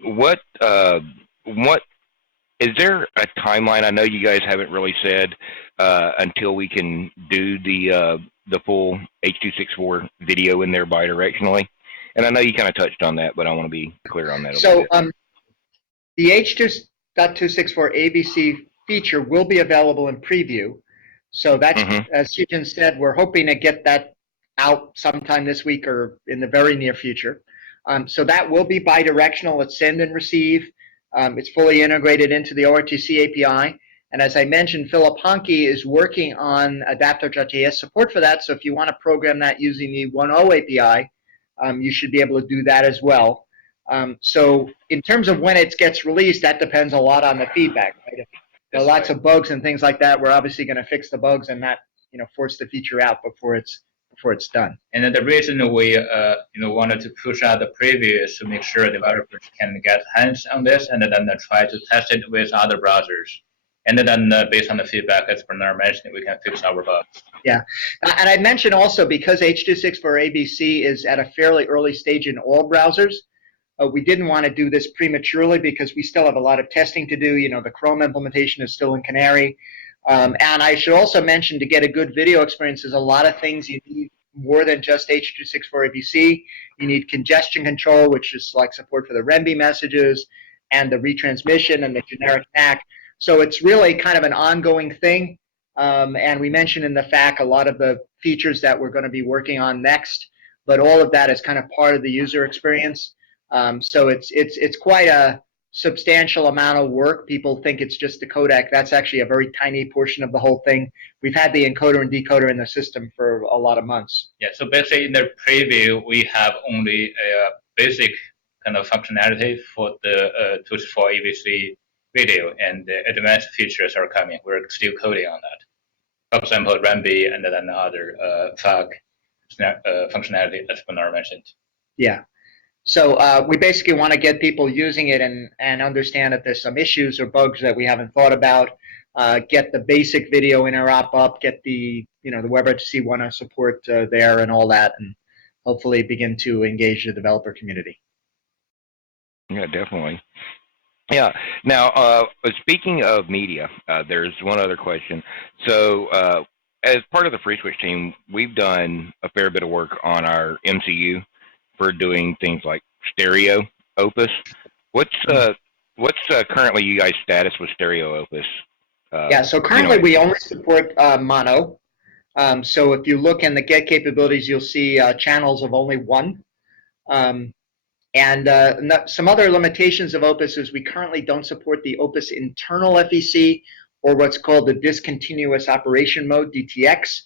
What is there a timeline? I know you guys haven't really said until we can do the full H.264 video in there bidirectionally. And I know you kind of touched on that, but I want to be clear on that a little bit. The H.264 ABC feature will be available in preview. So that's, as Shijun said, we're hoping to get that out sometime this week or in the very near future. So that will be bidirectional. It's send and receive. It's fully integrated into the ORTC API. And as I mentioned, Philip Honke is working on adapter.js support for that. So if you want to program that using the 1.0 API, you should be able to do that as well. So in terms of when it gets released, that depends a lot on the feedback. Right? If there are lots of bugs and things like that, we're obviously going to fix the bugs and not, force the feature out before it's done. And then the reason we wanted to push out the preview is to make sure developers can get hands on this and then try to test it with other browsers. And then based on the feedback, as Bernard mentioned, we can fix our bugs. Yeah, and I mentioned also because H.264 ABC is at a fairly early stage in all browsers, we didn't want to do this prematurely because we still have a lot of testing to do. The Chrome implementation is still in Canary. And I should also mention, to get a good video experience, there's a lot of things you need more than just H.264 ABC. You need congestion control, which is like support for the REMBI messages and the retransmission and the generic TAC. So it's really kind of an ongoing thing. And we mentioned in the FAQ a lot of the features that we're going to be working on next, but all of that is kind of part of the user experience. So it's quite a substantial amount of work. People think it's just the codec. That's actually a very tiny portion of the whole thing. We've had the encoder and decoder in the system for a lot of months. Yeah, so basically in the preview, we have only a basic kind of functionality for the 264 ABC video, and the advanced features are coming. We're still coding on that. For example, REMBI and then other FAQ functionality that Bernard mentioned. Yeah. So we basically want to get people using it and understand if there's some issues or bugs that we haven't thought about. Get the basic video interop up. Get the the WebRTC 1.0 support there and all that, and hopefully begin to engage the developer community. Yeah, definitely. Yeah. Now, speaking of media, there's one other question. So, as part of the FreeSWITCH team, we've done a fair bit of work on our MCU for doing things like stereo Opus. What's currently you guys' status with stereo Opus? Yeah. So currently we only support mono. So if you look in the get capabilities, you'll see channels of only one. And some other limitations of Opus is we currently don't support the Opus internal FEC, or what's called the discontinuous operation mode, DTX.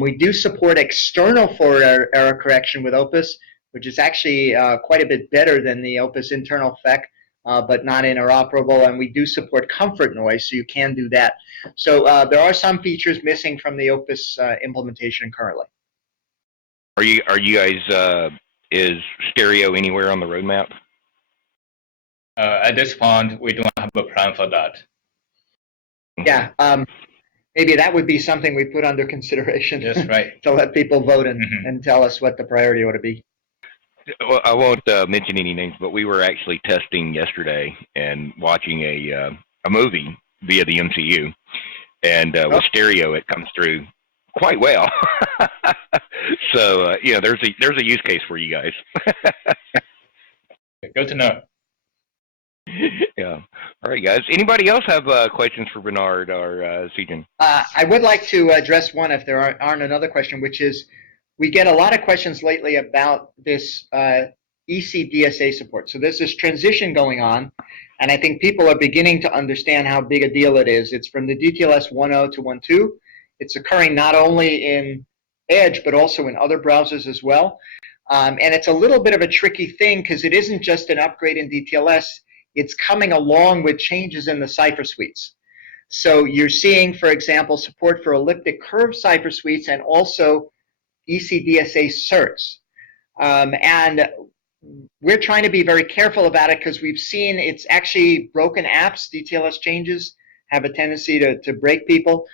We do support external forward error correction with Opus, which is actually quite a bit better than the Opus internal FEC, but not interoperable. And we do support comfort noise, so you can do that. So there are some features missing from the Opus implementation currently. Are you guys is stereo anywhere on the roadmap? At this point, we don't have a plan for that. Yeah, maybe that would be something we put under consideration. That's right. To let people vote and tell us what the priority ought to be. Well, I won't mention any names, but we were actually testing yesterday and watching a movie via the MCU, and with stereo, it comes through quite well. So there's a use case for you guys. Good to know. Yeah. All right, guys. Anybody else have questions for Bernard or Shijun? I would like to address one, if there aren't another question, which is we get a lot of questions lately about this ECDSA support. So there's this transition going on, and I think people are beginning to understand how big a deal it is. It's from the DTLS 1.0 to 1.2. It's occurring not only in Edge, but also in other browsers as well. And it's a little bit of a tricky thing because it isn't just an upgrade in DTLS. It's coming along with changes in the cipher suites. So you're seeing, for example, support for elliptic curve cipher suites and also ECDSA certs. And we're trying to be very careful about it because we've seen it's actually broken apps. DTLS changes have a tendency to break people.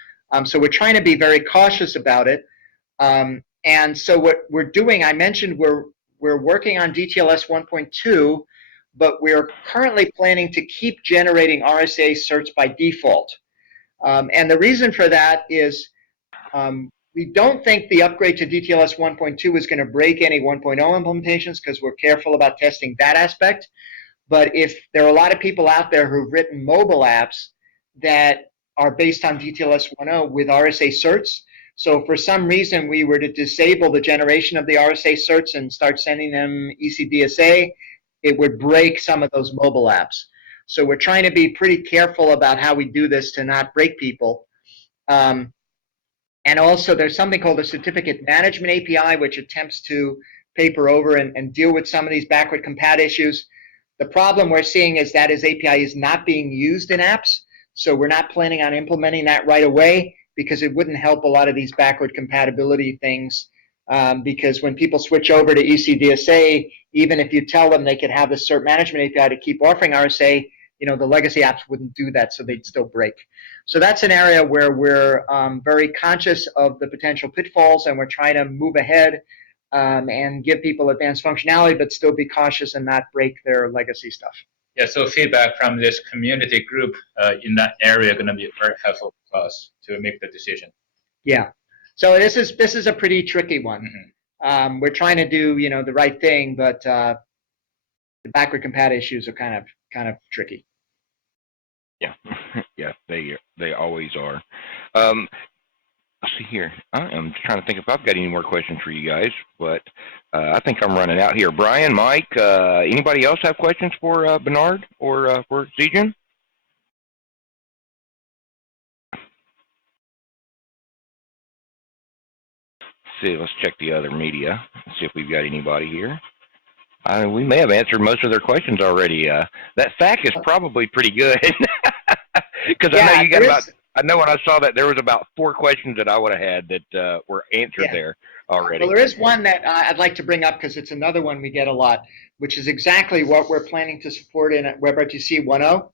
So we're trying to be very cautious about it. And so what we're doing, I mentioned we're working on DTLS 1.2, but we're currently planning to keep generating RSA certs by default. And the reason for that is we don't think the upgrade to DTLS 1.2 is going to break any 1.0 implementations because we're careful about testing that aspect. But if there are a lot of people out there who've written mobile apps that are based on DTLS 1.0 with RSA certs, so if for some reason we were to disable the generation of the RSA certs and start sending them ECDSA, it would break some of those mobile apps. So we're trying to be pretty careful about how we do this to not break people. And also there's something called the Certificate Management API, which attempts to paper over and deal with some of these backward compat issues. The problem we're seeing is that his API is not being used in apps, so we're not planning on implementing that right away because it wouldn't help a lot of these backward compatibility things. Because when people switch over to ECDSA, even if you tell them they could have the Cert Management API to keep offering RSA, the legacy apps wouldn't do that, so they'd still break. So that's an area where we're very conscious of the potential pitfalls, and we're trying to move ahead and give people advanced functionality, but still be cautious and not break their legacy stuff. Yeah, so feedback from this community group in that area are going to be very helpful for us to make the decision. Yeah, so this is a pretty tricky one. Mm-hmm. We're trying to do the right thing, but the backward compat issues are kind of tricky. Yeah, yeah, they always are. Let's see here. I am trying to think if I've got any more questions for you guys, but I think I'm running out here. Brian, Mike, anybody else have questions for Bernard or for Shijun? See, let's check the other media. See if we've got anybody here. We may have answered most of their questions already. That FAQ is probably pretty good because yeah, I know you got about. I know when I saw that there was about 4 questions that I would have had that were answered there already. Well, there is one that I'd like to bring up because it's another one we get a lot, which is exactly what we're planning to support in WebRTC 1.0.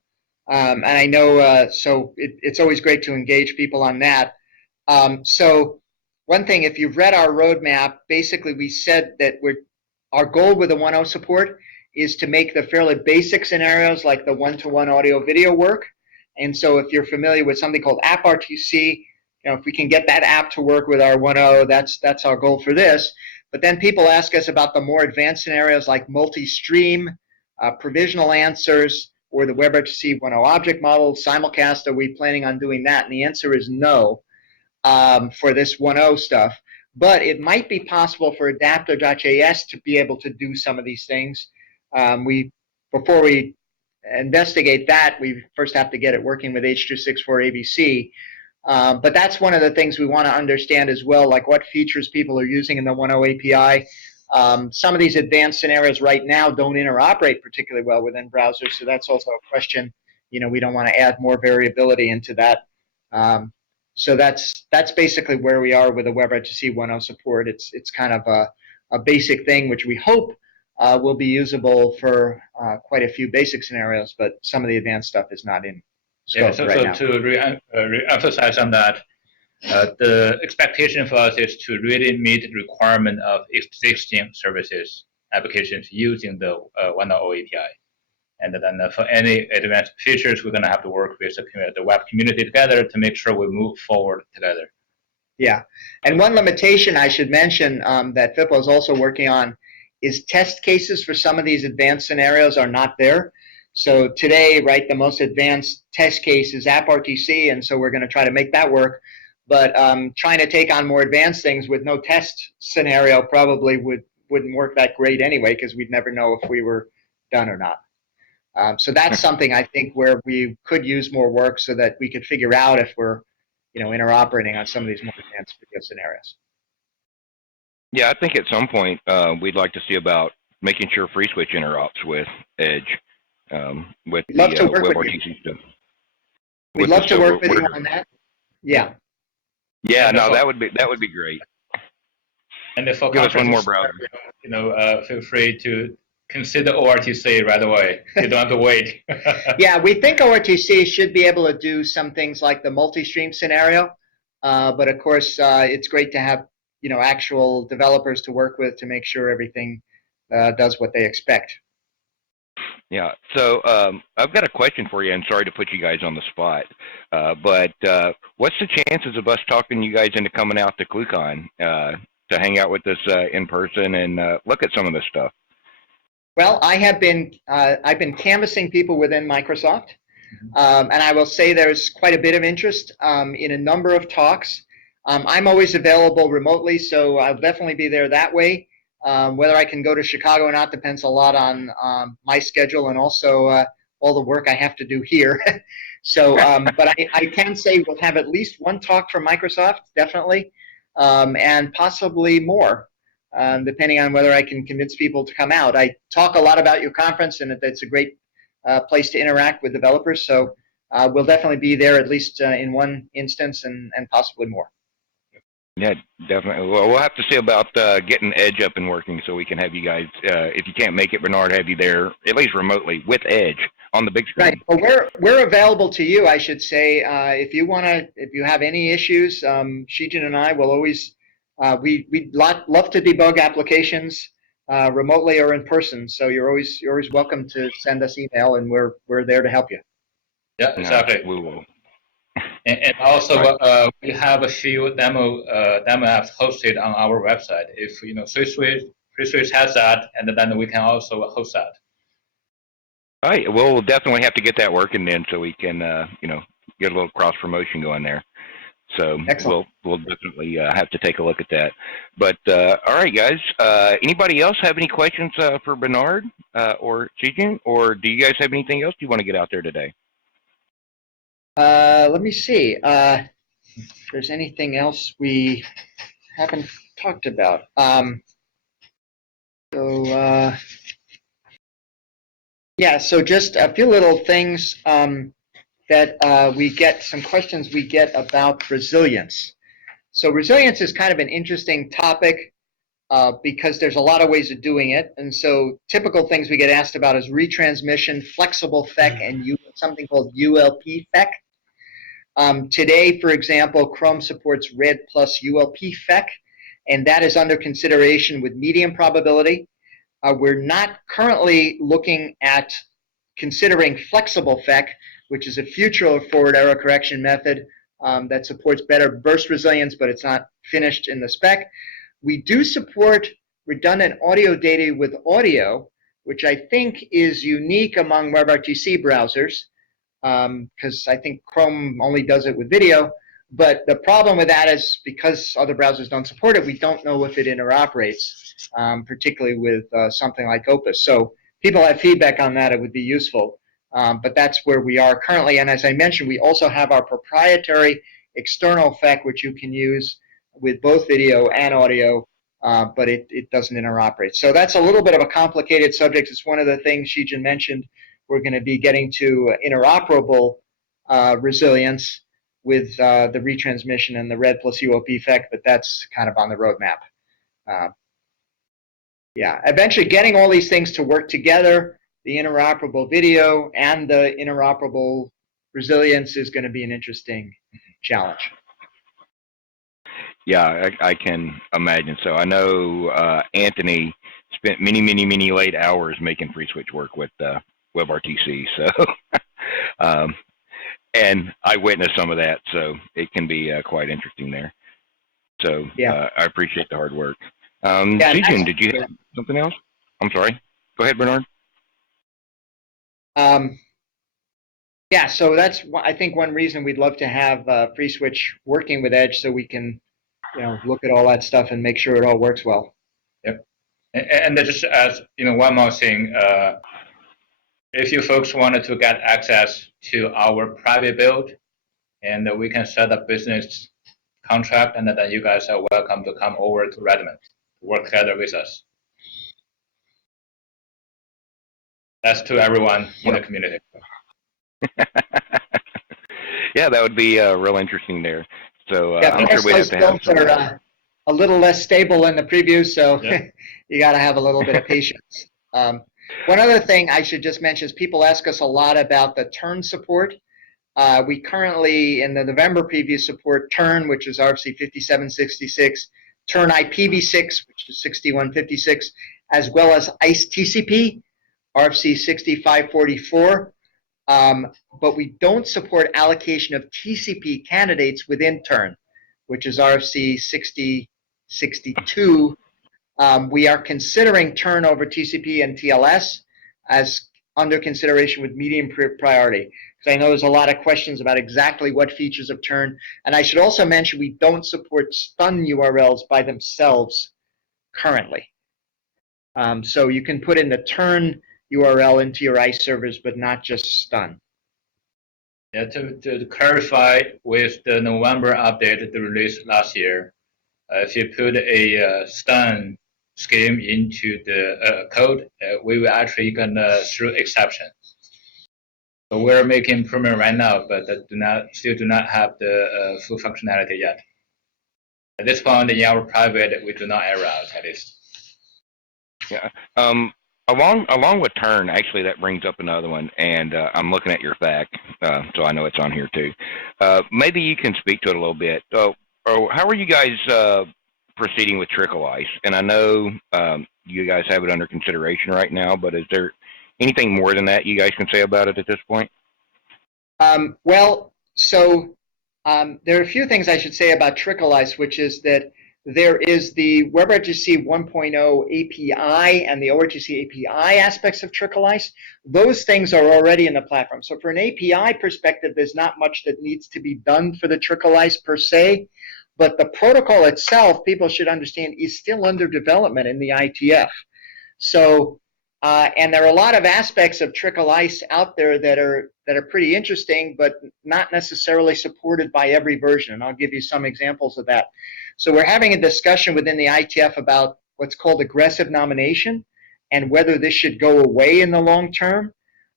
And I know, so it's always great to engage people on that. So one thing, if you've read our roadmap, basically we said that our goal with the 1.0 support is to make the fairly basic scenarios like the one-to-one audio video work. And so if you're familiar with something called App RTC, if we can get that app to work with our 1.0, that's our goal for this. But then people ask us about the more advanced scenarios like multi-stream, provisional answers, or the WebRTC 1.0 object model, simulcast. Are we planning on doing that? And the answer is no for this 1.0 stuff. But it might be possible for adapter.js to be able to do some of these things. Before we investigate that, we first have to get it working with H.264 ABC. But that's one of the things we want to understand as well, like what features people are using in the 1.0 API. Some of these advanced scenarios right now don't interoperate particularly well within browsers, so that's also a question. We don't want to add more variability into that. So that's basically where we are with the WebRTC 1.0 support. It's kind of a basic thing which we hope will be usable for quite a few basic scenarios, but some of the advanced stuff is not in scope right now. So to re-emphasize on that, the expectation for us is to really meet the requirement of existing services applications using the 1.0 API. And then for any advanced features, we're going to have to work with the web community together to make sure we move forward together. Yeah, and one limitation I should mention that FIPO is also working on is test cases for some of these advanced scenarios are not there. So today, right, the most advanced test case is App RTC, and so we're going to try to make that work. But trying to take on more advanced things with no test scenario probably wouldn't work that great anyway, because we'd never know if we were done or not. So that's something I think where we could use more work so that we could figure out if we're interoperating on some of these more advanced video scenarios. Yeah, I think at some point we'd like to see about making sure FreeSWITCH interops with Edge, with the WebRTC stuff. We'd love to work with you on that. Yeah. Yeah, no, that would be great. And if give us one more browser. Feel free to consider ORTC right away. You don't have to wait. Yeah, we think ORTC should be able to do some things like the multi-stream scenario, but of course it's great to have actual developers to work with to make sure everything does what they expect. Yeah, so I've got a question for you, and sorry to put you guys on the spot, but what's the chances of us talking you guys into coming out to ClueCon to hang out with us in person and look at some of this stuff? Well, I've been canvassing people within Microsoft, and I will say there's quite a bit of interest in a number of talks. I'm always available remotely, so I'll definitely be there that way. Whether I can go to Chicago or not depends a lot on my schedule and also all the work I have to do here. So, but I can say we'll have at least one talk from Microsoft, definitely, and possibly more, depending on whether I can convince people to come out. I talk a lot about your conference, and it's a great place to interact with developers. So we'll definitely be there at least in one instance and possibly more. Yeah, definitely. Well, we'll have to see about getting Edge up and working so we can have you guys, if you can't make it, Bernard, have you there, at least remotely, with Edge on the big screen. Right. Well, we're available to you, I should say. If you have any issues, Shijun and I will always, we'd love to debug applications remotely or in person. So you're always welcome to send us email, and we're there to help you. Yeah, exactly. We will. And also, we have a few demo apps hosted on our website. If FreeSWITCH has that, and then we can also host that. All right. Well, we'll definitely have to get that working then, so we can get a little cross promotion going there. So we'll definitely have to take a look at that. But all right, guys. Anybody else have any questions for Bernard or Shijun, or do you guys have anything else you want to get out there today? Let me see if there's anything else we haven't talked about. Yeah, so just a few little things that we get, some questions we get about resilience. So resilience is kind of an interesting topic because there's a lot of ways of doing it. And so typical things we get asked about is retransmission, flexible FEC, and something called ULP FEC. Today, for example, Chrome supports Red plus ULP FEC, and that is under consideration with medium probability. We're not currently looking at considering flexible FEC, which is a future forward error correction method that supports better burst resilience, but it's not finished in the spec. We do support redundant audio data with audio, which I think is unique among WebRTC browsers, because I think Chrome only does it with video. But the problem with that is because other browsers don't support it, we don't know if it interoperates, particularly with something like Opus. So people have feedback on that, it would be useful. But that's where we are currently. And as I mentioned, we also have our proprietary external FEC, which you can use with both video and audio, but it doesn't interoperate. So that's a little bit of a complicated subject. It's one of the things Shijun mentioned. We're going to be getting to interoperable resilience with the retransmission and the Red plus ULP FEC, but that's kind of on the roadmap. Yeah, eventually getting all these things to work together, the interoperable video and the interoperable resilience is going to be an interesting challenge. Yeah, I can imagine. So I know Anthony spent many late hours making FreeSWITCH work with WebRTC. So, and I witnessed some of that, so it can be quite interesting there. So yeah. I appreciate the hard work. Shijun, did you have something else? I'm sorry. Go ahead, Bernard. Yeah, so that's, I think, one reason we'd love to have FreeSWITCH working with Edge, so we can, look at all that stuff and make sure it all works well. Yep. And just as one more thing, if you folks wanted to get access to our private build, and we can set up business contract, and then you guys are welcome to come over to Redmond to work together with us. That's to everyone in the community. Yeah, that would be real interesting there. So yeah, I'm sure we have to have some. Are a little less stable in the preview, so you got to have a little bit of patience. One other thing I should just mention is people ask us a lot about the turn support. We currently, in the November preview, support turn, which is RFC 5766, Turn IPv6, which is 6156, as well as ICE TCP, RFC 6544. But we don't support allocation of TCP candidates within Turn, which is RFC 6062. We are considering Turn over TCP and TLS as under consideration with medium priority. Because I know there's a lot of questions about exactly what features of Turn. And I should also mention we don't support stun URLs by themselves currently. So you can put in the Turn URL into your ICE servers, but not just stun. Yeah, to clarify, with the November update released last year, if you put a stun scheme into the code, we will actually gonna throw exception. So we're making improvement right now, but still do not have the full functionality yet. At this point, in our private, we do not error out at least. Yeah. Along with Turn, actually, that brings up another one, and I'm looking at your FAQ, so I know it's on here too. Maybe you can speak to it a little bit. How are you guys proceeding with Trickle Ice? And I know you guys have it under consideration right now, but is there anything more than that you guys can say about it at this point? Well, so there are a few things I should say about Trickle Ice, which is that there is the WebRTC 1.0 API and the ORTC API aspects of Trickle Ice. Those things are already in the platform. So for an API perspective, there's not much that needs to be done for the Trickle Ice per se, but the protocol itself, people should understand, is still under development in the ITF. So, and there are a lot of aspects of Trickle Ice out there that are pretty interesting, but not necessarily supported by every version. And I'll give you some examples of that. So we're having a discussion within the ITF about what's called aggressive nomination and whether this should go away in the long term.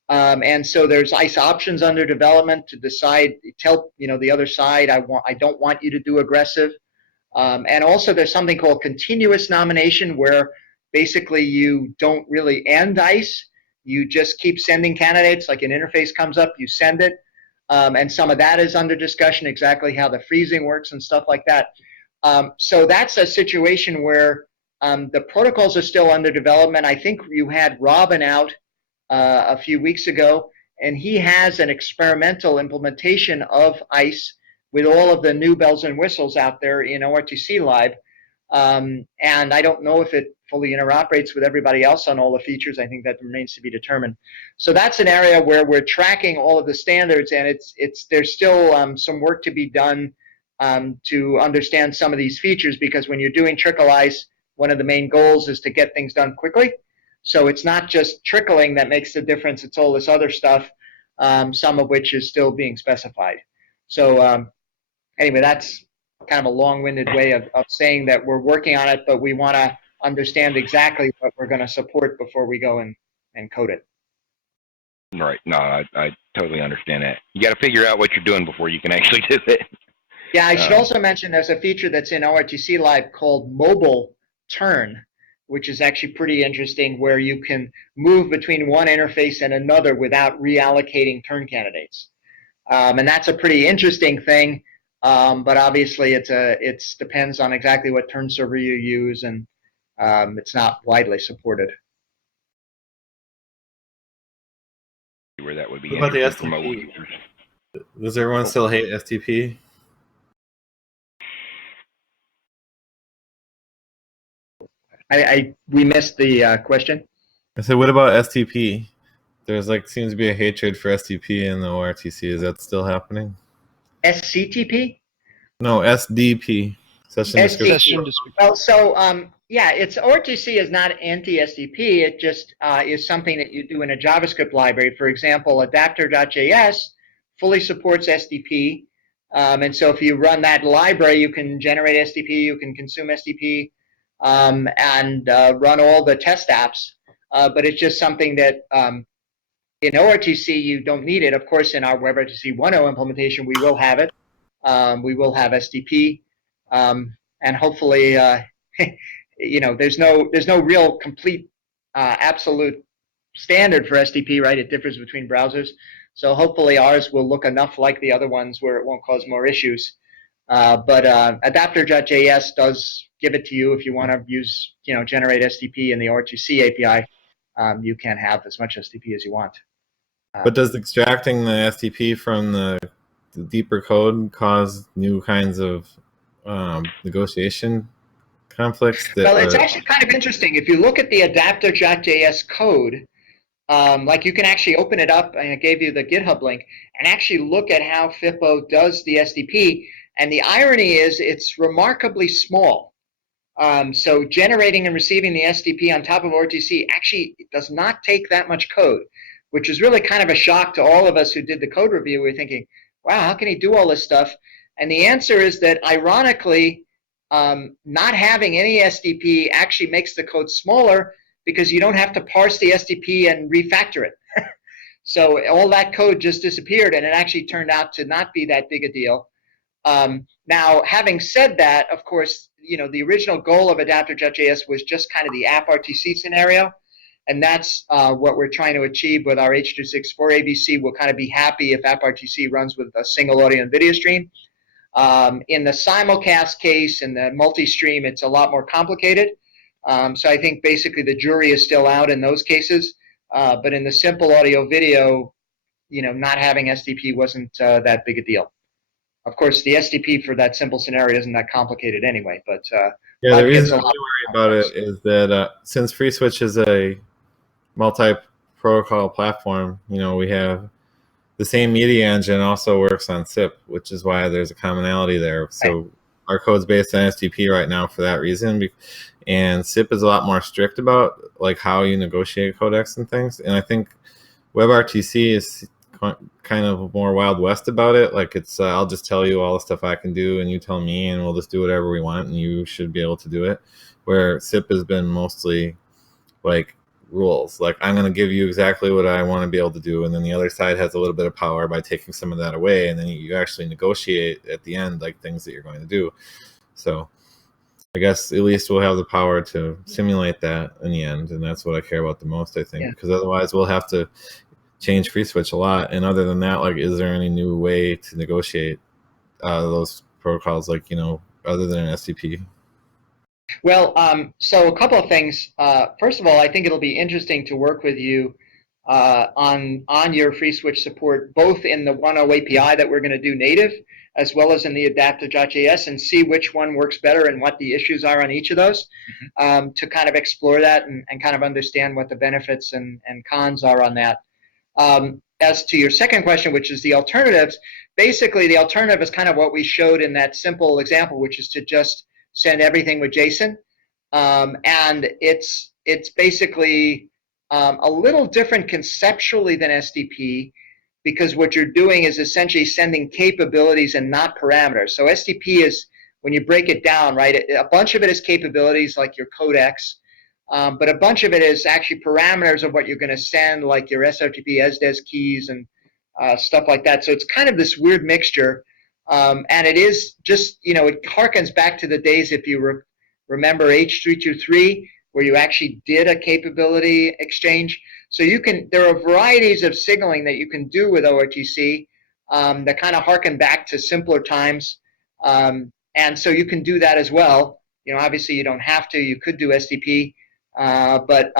And so there's ICE options under development to decide, tell the other side, I don't want you to do aggressive. And also there's something called continuous nomination, where basically you don't really end ICE. You just keep sending candidates. Like an interface comes up, you send it. And some of that is under discussion, exactly how the freezing works and stuff like that. So that's a situation where the protocols are still under development. I think you had Robin out a few weeks ago, and he has an experimental implementation of ICE with all of the new bells and whistles out there in ORTC Live. And I don't know if it fully interoperates with everybody else on all the features. I think that remains to be determined. So that's an area where we're tracking all of the standards, and there's still some work to be done to understand some of these features, because when you're doing Trickle Ice, one of the main goals is to get things done quickly. So it's not just trickling that makes the difference, it's all this other stuff, some of which is still being specified. So anyway, that's kind of a long-winded way of saying that we're working on it, but we want to understand exactly what we're going to support before we go and code it. Right. No, I totally understand that. You got to figure out what you're doing before you can actually do it. Yeah, I should also mention there's a feature that's in ORTC Live called Mobile Turn, which is actually pretty interesting, where you can move between one interface and another without reallocating turn candidates. And that's a pretty interesting thing, but obviously it depends on exactly what turn server you use, and it's not widely supported. Where that would be what about the interesting for mobile STP? users. Does everyone still hate STP? We missed the question. I said, what about STP? There's seems to be a hatred for STP in the ORTC. Is that still happening? SCTP? No, SDP. Session description. Well, so yeah, ORTC is not anti-STP. It just is something that you do in a JavaScript library. For example, adapter.js fully supports SDP, and so if you run that library, you can generate SDP, you can consume SDP, and run all the test apps. But it's just something that in ORTC you don't need it. Of course, in our WebRTC 1.0 implementation, we will have it. We will have SDP, and hopefully, there's no real complete absolute standard for SDP, right? It differs between browsers. So hopefully ours will look enough like the other ones where it won't cause more issues. But adapter.js does give it to you. If you want to use, generate STP in the ORTC API, you can have as much STP as you want. But does extracting the STP from the deeper code cause new kinds of negotiation conflicts? Well, it's actually kind of interesting. If you look at the adapter.js code, like you can actually open it up, and I gave you the GitHub link, and actually look at how FIPO does the STP. And the irony is it's remarkably small. So generating and receiving the STP on top of ORTC actually does not take that much code, which is really kind of a shock to all of us who did the code review. We're thinking, wow, how can he do all this stuff? And the answer is that, ironically, not having any STP actually makes the code smaller because you don't have to parse the STP and refactor it. So all that code just disappeared, and it actually turned out to not be that big a deal. Now, having said that, of course, the original goal of adapter.js was just kind of the app RTC scenario, and that's what we're trying to achieve with our H.264 ABC. We'll kind of be happy if app RTC runs with a single audio and video stream. In the simulcast case and the multi-stream, it's a lot more complicated. So I think basically the jury is still out in those cases. But in the simple audio video, not having STP wasn't that big a deal. Of course, the STP for that simple scenario isn't that complicated anyway. But yeah, the reason I worry about it is that since FreeSWITCH is a multi-protocol platform, we have the same media engine also works on SIP, which is why there's a commonality there. So our code's based on STP right now for that reason. And SIP is a lot more strict about like how you negotiate codecs and things. And I think WebRTC is kind of more Wild West about it. Like it's, I'll just tell you all the stuff I can do and you tell me and we'll just do whatever we want and you should be able to do it. Where SIP has been mostly like rules. Like I'm going to give you exactly what I want to be able to do. And then the other side has a little bit of power by taking some of that away. And then you actually negotiate at the end, like things that you're going to do. So I guess at least we'll have the power to simulate that in the end. And that's what I care about the most, I think, because otherwise we'll have to change FreeSWITCH a lot. And other than that, like, is there any new way to negotiate those protocols, like, other than an STP? Well, so a couple of things. First of all, I think it'll be interesting to work with you on your FreeSWITCH support, both in the 1.0 API that we're going to do native, as well as in the adapter.js, and see which one works better and what the issues are on each of those, to kind of explore that and kind of understand what the benefits and cons are on that. As to your second question, which is the alternatives, basically the alternative is kind of what we showed in that simple example, which is to just send everything with JSON. And it's basically a little different conceptually than STP, because what you're doing is essentially sending capabilities and not parameters. So STP is, when you break it down, right, a bunch of it is capabilities like your codecs, but a bunch of it is actually parameters of what you're going to send, like your SRTP, SDES keys, and stuff like that. So it's kind of this weird mixture. And it is just, it harkens back to the days, if you remember H.323, where you actually did a capability exchange. So there are varieties of signaling that you can do with ORTC that kind of harken back to simpler times. And so you can do that as well. Obviously you don't have to. You could do STP, but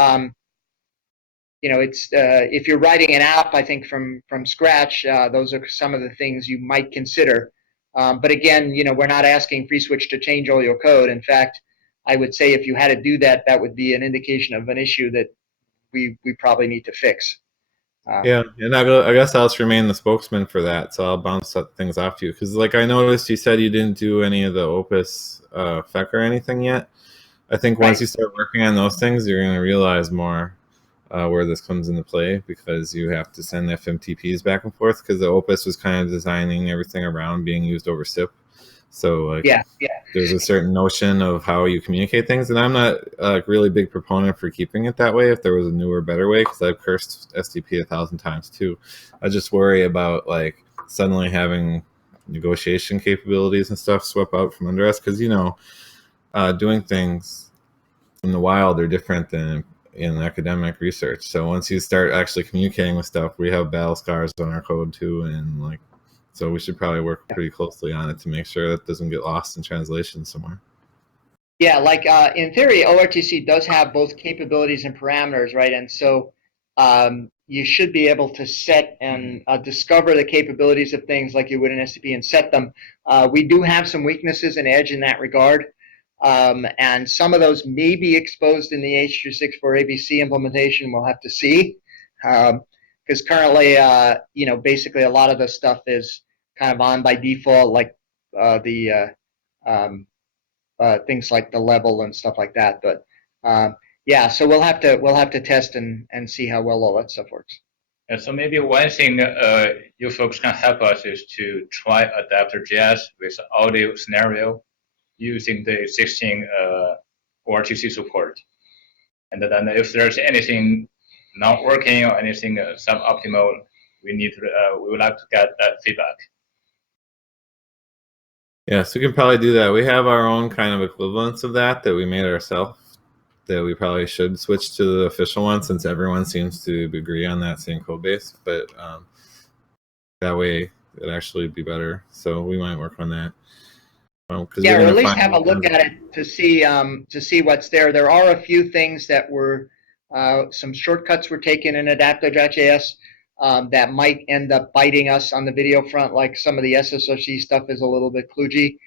it's if you're writing an app, I think from scratch, those are some of the things you might consider. But again, we're not asking FreeSWITCH to change all your code. In fact, I would say if you had to do that, that would be an indication of an issue that we probably need to fix. Yeah, and I guess I'll just remain the spokesman for that, so I'll bounce things off you. Because like I noticed you said you didn't do any of the Opus FEC or anything yet. I think once you start working on those things, you're going to realize more where this comes into play, because you have to send FMTPs back and forth, because the Opus was kind of designing everything around being used over SIP. So like, there's a certain notion of how you communicate things, and I'm not a really big proponent for keeping it that way if there was a newer, better way, because I've cursed STP 1,000 times too. I just worry about like suddenly having negotiation capabilities and stuff swept out from under us, because doing things in the wild are different than in academic research. So once you start actually communicating with stuff, we have battle scars on our code too, and like, so we should probably work pretty closely on it to make sure that doesn't get lost in translation somewhere. Yeah, like in theory, ORTC does have both capabilities and parameters, right? And so you should be able to set and discover the capabilities of things like you would in SDP and set them. We do have some weaknesses in Edge in that regard. And some of those may be exposed in the H.264 ABC implementation. We'll have to see. Because currently, you know, basically a lot of the stuff is kind of on by default, like things like the level and stuff like that. But yeah, so we'll have to test and see how well all that stuff works. Yeah, so maybe one thing you folks can help us is to try Adapter.js with audio scenario using the existing ORTC support. And then if there's anything not working or anything suboptimal, we would like to get that feedback. Yes, we can probably do that. We have our own kind of equivalents of that we made ourselves that we probably should switch to the official one since everyone seems to agree on that same code base. But that way it'd actually be better. So we might work on that. Yeah, or at least have a look at it to see what's there. There are a few things that were some shortcuts were taken in Adapter.js that might end up biting us on the video front, like some of the SSOC stuff is a little bit kludgy.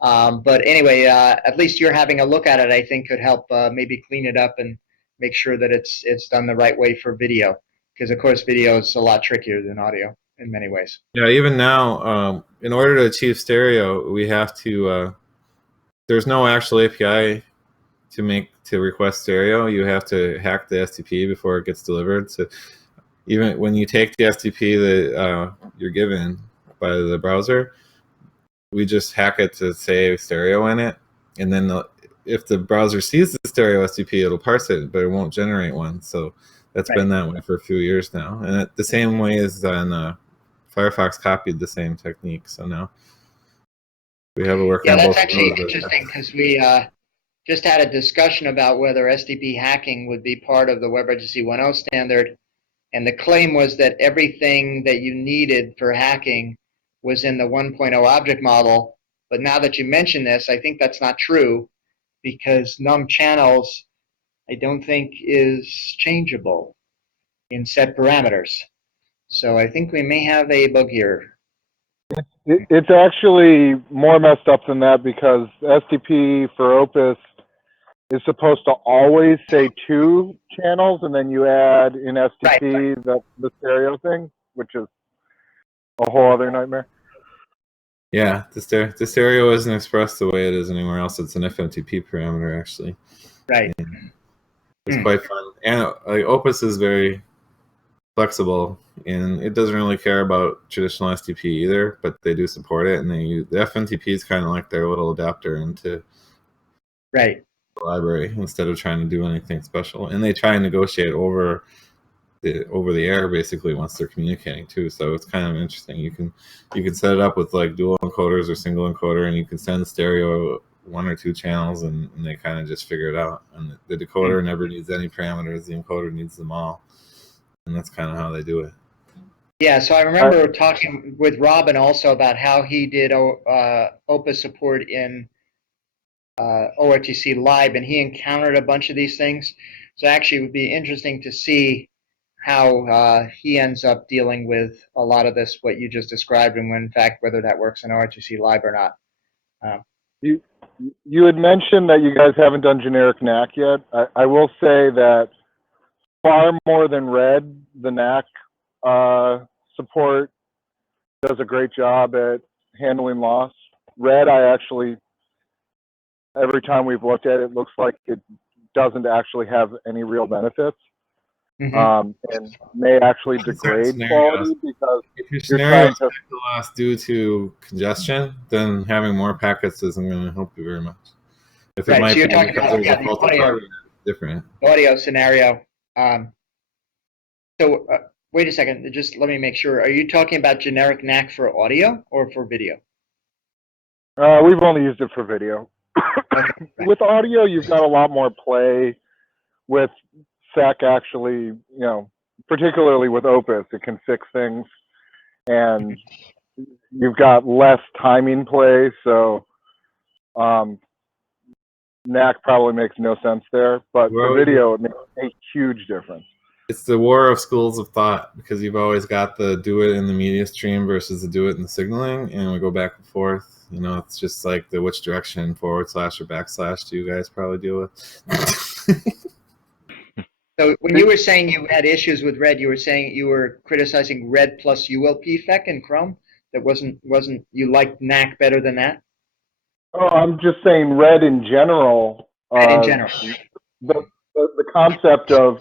But anyway, at least you're having a look at it, I think could help maybe clean it up and make sure that it's done the right way for video. Because of course video is a lot trickier than audio in many ways. Yeah, even now, in order to achieve stereo, we have to, there's no actual API to request stereo. You have to hack the STP before it gets delivered. So even when you take the STP that you're given by the browser, we just hack it to say stereo in it. And then if the browser sees the stereo STP, it'll parse it, but it won't generate one. So that's been that way for a few years now. And the same way as on Firefox copied the same technique. So now we have a work on both. Yeah, that's actually interesting because we just had a discussion about whether STP hacking would be part of the WebRTC 1.0 standard. And the claim was that everything that you needed for hacking was in the 1.0 object model. But now that you mention this, I think that's not true because num channels, I don't think, is changeable in set parameters. So I think we may have a bug here. It's actually more messed up than that because STP for Opus is supposed to always say 2 channels, and then you add in STP the stereo thing, which is a whole other nightmare. Yeah, the stereo isn't expressed the way it is anywhere else. It's an FMTP parameter, actually. Right. And it's quite fun. And like, Opus is very flexible, and it doesn't really care about traditional STP either, but they do support it, and the FMTP is kind of like their little adapter into the library instead of trying to do anything special. And they try and negotiate over the air basically once they're communicating too. So it's kind of interesting. You can set it up with like dual encoders or single encoder, and you can send stereo 1 or 2 channels, and they kind of just figure it out. And the decoder never needs any parameters. The encoder needs them all. And that's kind of how they do it. Yeah, so I remember talking with Robin also about how he did Opus support in ORTC Live, and he encountered a bunch of these things. So actually it would be interesting to see how he ends up dealing with a lot of this, what you just described, and when, in fact, whether that works in ORTC Live or not. You had mentioned that you guys haven't done generic NAC yet. I will say that far more than Red, the NAC support does a great job at handling loss. Red, I actually, every time we've looked at it, looks like it doesn't actually have any real benefits. And may actually degrade quality because if your scenario is loss due to congestion, then having more packets isn't going to help you very much. If it might so you're be talking because about there's a fault different audio scenario. So wait a second, just let me make sure. Are you talking about generic NAC for audio or for video? We've only used it for video. With audio, you've got a lot more play with SEC actually, you know, particularly with Opus, it can fix things, and you've got less timing play. So NAC probably makes no sense there, but for video, it makes a huge difference. It's the war of schools of thought, because you've always got the do it in the media stream versus the do it in the signaling, and we go back and forth. You know, it's just like the which direction, / or backslash, do you guys probably deal with? So when you were saying you had issues with red, you were saying you were criticizing red plus ULP FEC in Chrome. That wasn't you liked NAC better than that? Oh, I'm just saying red in general. Red in general. The concept of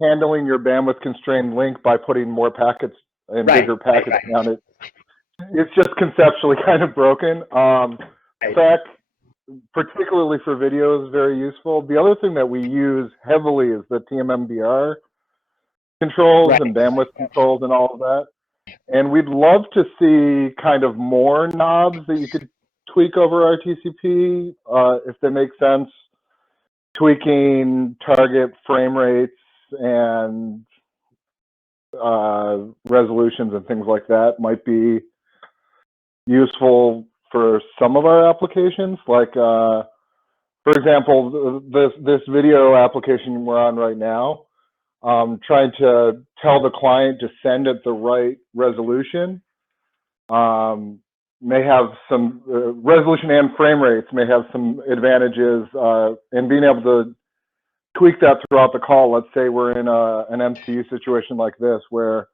handling your bandwidth constrained link by putting more packets and bigger packets down it. It's just conceptually kind of broken. FEC, particularly for video, is very useful. The other thing that we use heavily is the TMMBR controls and bandwidth controls and all of that. And we'd love to see kind of more knobs that you could tweak over RTCP, if they make sense. Tweaking target frame rates and resolutions and things like that might be useful for some of our applications. Like, for example, this video application we're on right now, trying to tell the client to send at the right resolution may have some resolution, and frame rates may have some advantages in being able to tweak that throughout the call. Let's say we're in an MCU situation like this, where,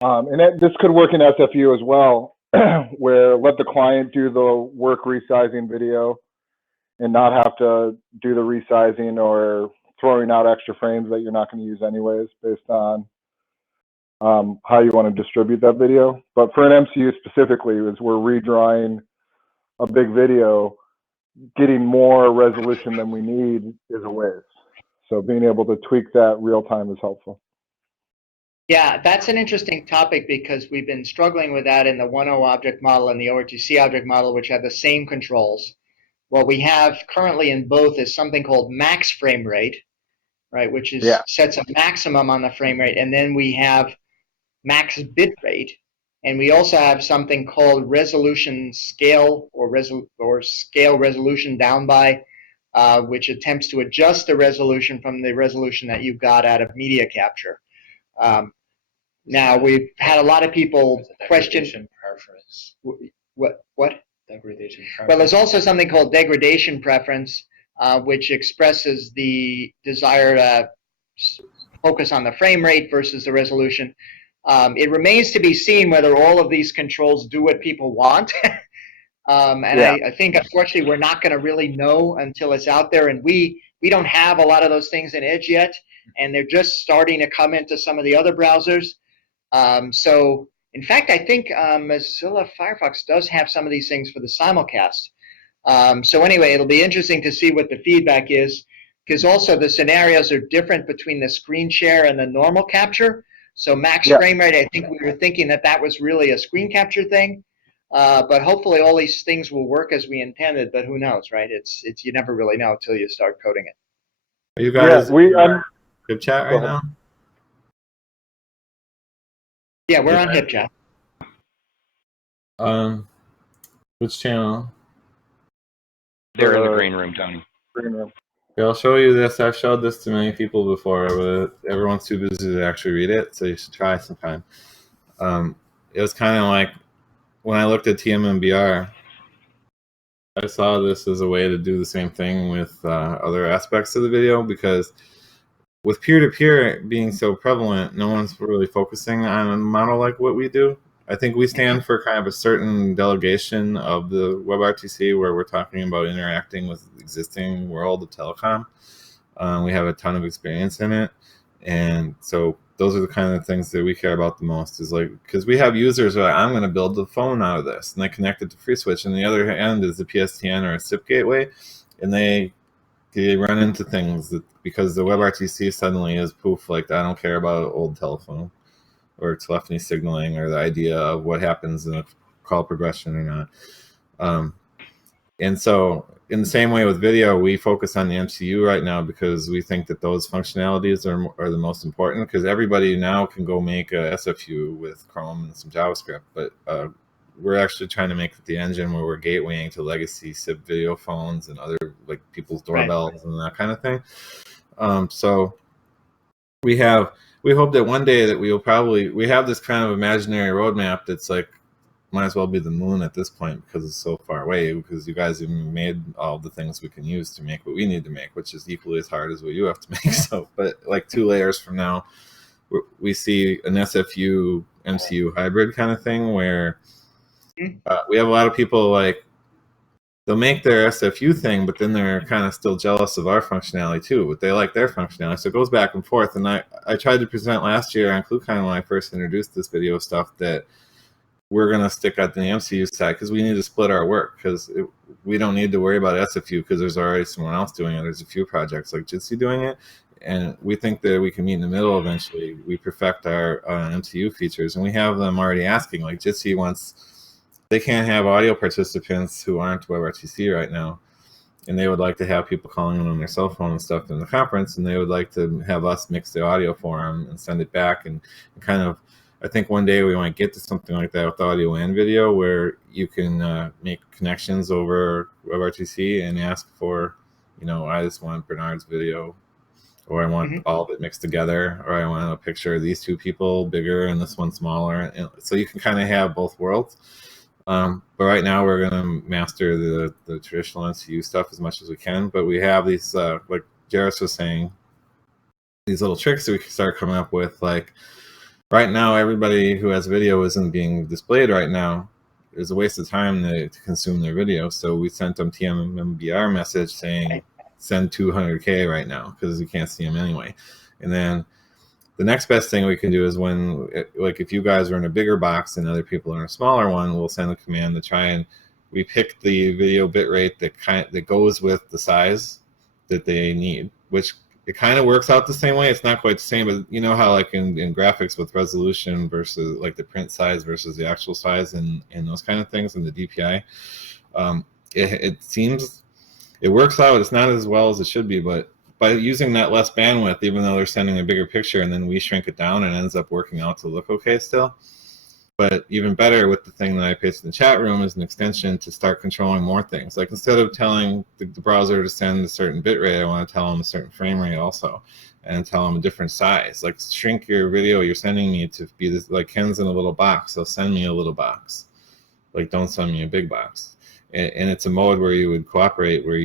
this could work in SFU as well, where let the client do the work resizing video and not have to do the resizing or throwing out extra frames that you're not going to use anyways based on how you want to distribute that video. But for an MCU specifically, as we're redrawing a big video, getting more resolution than we need is a waste. So being able to tweak that real time is helpful. Yeah, that's an interesting topic, because we've been struggling with that in the 1.0 object model and the ORTC object model, which have the same controls. What we have currently in both is something called max frame rate, right, which is sets a maximum on the frame rate, and then we have max bit rate, and we also have something called resolution scale, or scale resolution down by, which attempts to adjust the resolution from the resolution that you got out of media capture. Now, we've had a lot of people question preference. What? Degradation preference. Well, there's also something called degradation preference, which expresses the desire to focus on the frame rate versus the resolution. It remains to be seen whether all of these controls do what people want. I think, unfortunately, we're not going to really know until it's out there. And we don't have a lot of those things in Edge yet, and they're just starting to come into some of the other browsers. So, in fact, I think Mozilla Firefox does have some of these things for the simulcast. So anyway, it'll be interesting to see what the feedback is, because also the scenarios are different between the screen share and the normal capture. So max frame rate, I think we were thinking that was really a screen capture thing. But hopefully all these things will work as we intended, but who knows, right? It's you never really know until you start coding it. Are you guys in Hip Chat right now? Yeah, we're on Hip Chat. Which channel? They're in the green room, Tony. Green room. Okay, I'll show you this. I've showed this to many people before, but everyone's too busy to actually read it, so you should try sometime. It was kind of like when I looked at TMMBR, I saw this as a way to do the same thing with other aspects of the video, because with peer-to-peer being so prevalent, no one's really focusing on a model like what we do. I think we stand for kind of a certain delegation of the WebRTC where we're talking about interacting with the existing world of telecom. We have a ton of experience in it. And so those are the kind of things that we care about the most, is like, because we have users who are like, I'm going to build the phone out of this, and they connect it to FreeSWITCH. And the other end is the PSTN or a SIP gateway, and they run into things that, because the WebRTC suddenly is poof, like, I don't care about old telephone or telephony signaling or the idea of what happens in a call progression or not. And so in the same way with video, we focus on the MCU right now because we think that those functionalities are the most important, because everybody now can go make a SFU with Chrome and some JavaScript, but we're actually trying to make the engine where we're gatewaying to legacy SIP video phones and other like people's doorbells and that kind of thing. So we hope that one day that we have this kind of imaginary roadmap that's like might as well be the moon at this point because it's so far away, because you guys have made all the things we can use to make what we need to make, which is equally as hard as what you have to make. So, but like 2 layers from now, we see an SFU MCU hybrid kind of thing where we have a lot of people like they'll make their SFU thing, but then they're kind of still jealous of our functionality too, but they like their functionality. So it goes back and forth. And I tried to present last year on ClueCon when I first introduced this video stuff that we're going to stick at the MCU side because we need to split our work, because we don't need to worry about SFU because there's already someone else doing it. There's a few projects like Jitsi doing it. And we think that we can meet in the middle eventually. We perfect our MCU features, and we have them already asking. Like Jitsi wants, they can't have audio participants who aren't WebRTC right now, and they would like to have people calling in on their cell phone and stuff in the conference, and they would like to have us mix the audio for them and send it back. And kind of, I think one day we might get to something like that with audio and video, where you can make connections over WebRTC and ask for, I just want Bernard's video, or I want all of it mixed together, or I want a picture of these 2 people bigger and this one smaller. And so you can kind of have both worlds. But right now we're going to master the traditional MCU stuff as much as we can. But we have these, like Jairus was saying, these little tricks that we can start coming up with. Like right now, everybody who has video isn't being displayed right now. It's a waste of time to consume their video. So we sent them TMMBR message saying, send 200K right now because you can't see them anyway. And then the next best thing we can do is when, like if you guys are in a bigger box and other people are in a smaller one, we'll send a command to try and we pick the video bitrate that goes with the size that they need, which it kind of works out the same way. It's not quite the same, but you know how like in graphics with resolution versus like the print size versus the actual size and those kind of things in the DPI, it seems it works out. It's not as well as it should be, but by using that less bandwidth, even though they're sending a bigger picture and then we shrink it down, it ends up working out to look okay still. But even better with the thing that I pasted in the chat room is an extension to start controlling more things. Like instead of telling the browser to send a certain bit rate, I want to tell them a certain frame rate also, and tell them a different size. Like shrink your video you're sending me to be this, like Ken's in a little box, so send me a little box. Like don't send me a big box. And it's a mode where you would cooperate, where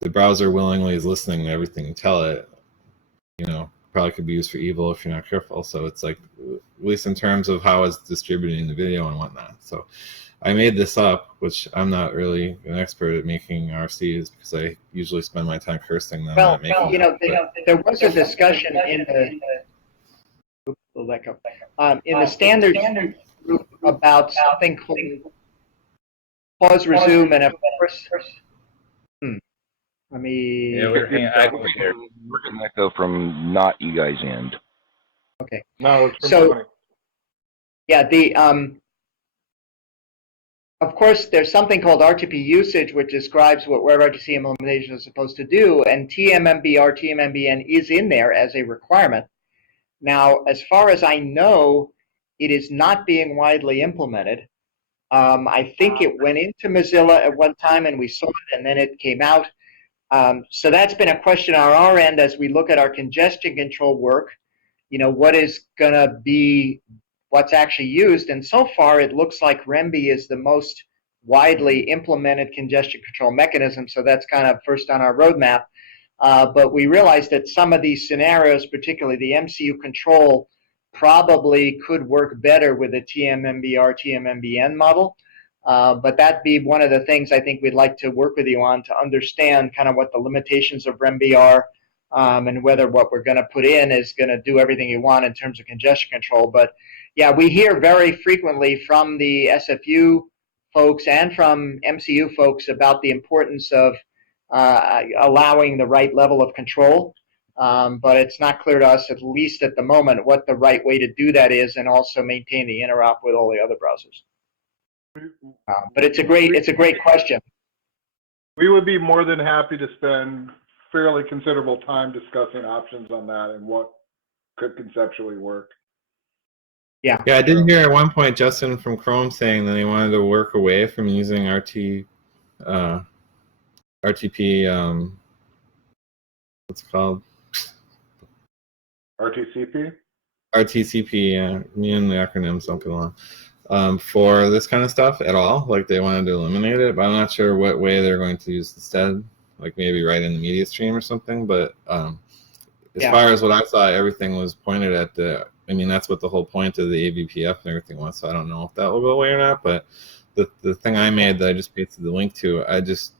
the browser willingly is listening to everything you tell it. Probably could be used for evil if you're not careful. So it's like, at least in terms of how it's distributing the video and whatnot. So I made this up, which I'm not really an expert at making RCs because I usually spend my time cursing them. Well, there was a discussion in the standards group about something called pause, resume, and of course, let me. Yeah, we're getting echo from not you guys' end. Okay. No, it's from so. Tony. Yeah, of course, there's something called RTP usage, which describes what WebRTC implementation is supposed to do, and TMMBR, TMMBN is in there as a requirement. Now, as far as I know, it is not being widely implemented. I think it went into Mozilla at one time and we saw it, and then it came out. So that's been a question on our end as we look at our congestion control work. What is going to be what's actually used? And so far, it looks like REMBI is the most widely implemented congestion control mechanism. So that's kind of first on our roadmap. But we realized that some of these scenarios, particularly the MCU control, probably could work better with a TMMBR, TMMBN model. But that'd be one of the things I think we'd like to work with you on to understand kind of what the limitations of REMBI are, and whether what we're going to put in is going to do everything you want in terms of congestion control. But yeah, we hear very frequently from the SFU folks and from MCU folks about the importance of allowing the right level of control. But it's not clear to us, at least at the moment, what the right way to do that is, and also maintain the interop with all the other browsers. But it's a great question. We would be more than happy to spend fairly considerable time discussing options on that and what could conceptually work. Yeah. Yeah, I did hear at one point Justin from Chrome saying that he wanted to work away from using RTP. What's it called? RTCP? RTCP, yeah. Me and the acronyms don't get along. For this kind of stuff at all. Like they wanted to eliminate it, but I'm not sure what way they're going to use instead. Like maybe right in the media stream or something. But as far as what I saw, everything was pointed at the. I mean, that's what the whole point of the AVPF and everything was. So I don't know if that will go away or not. But the thing I made that I just pasted the link to, I just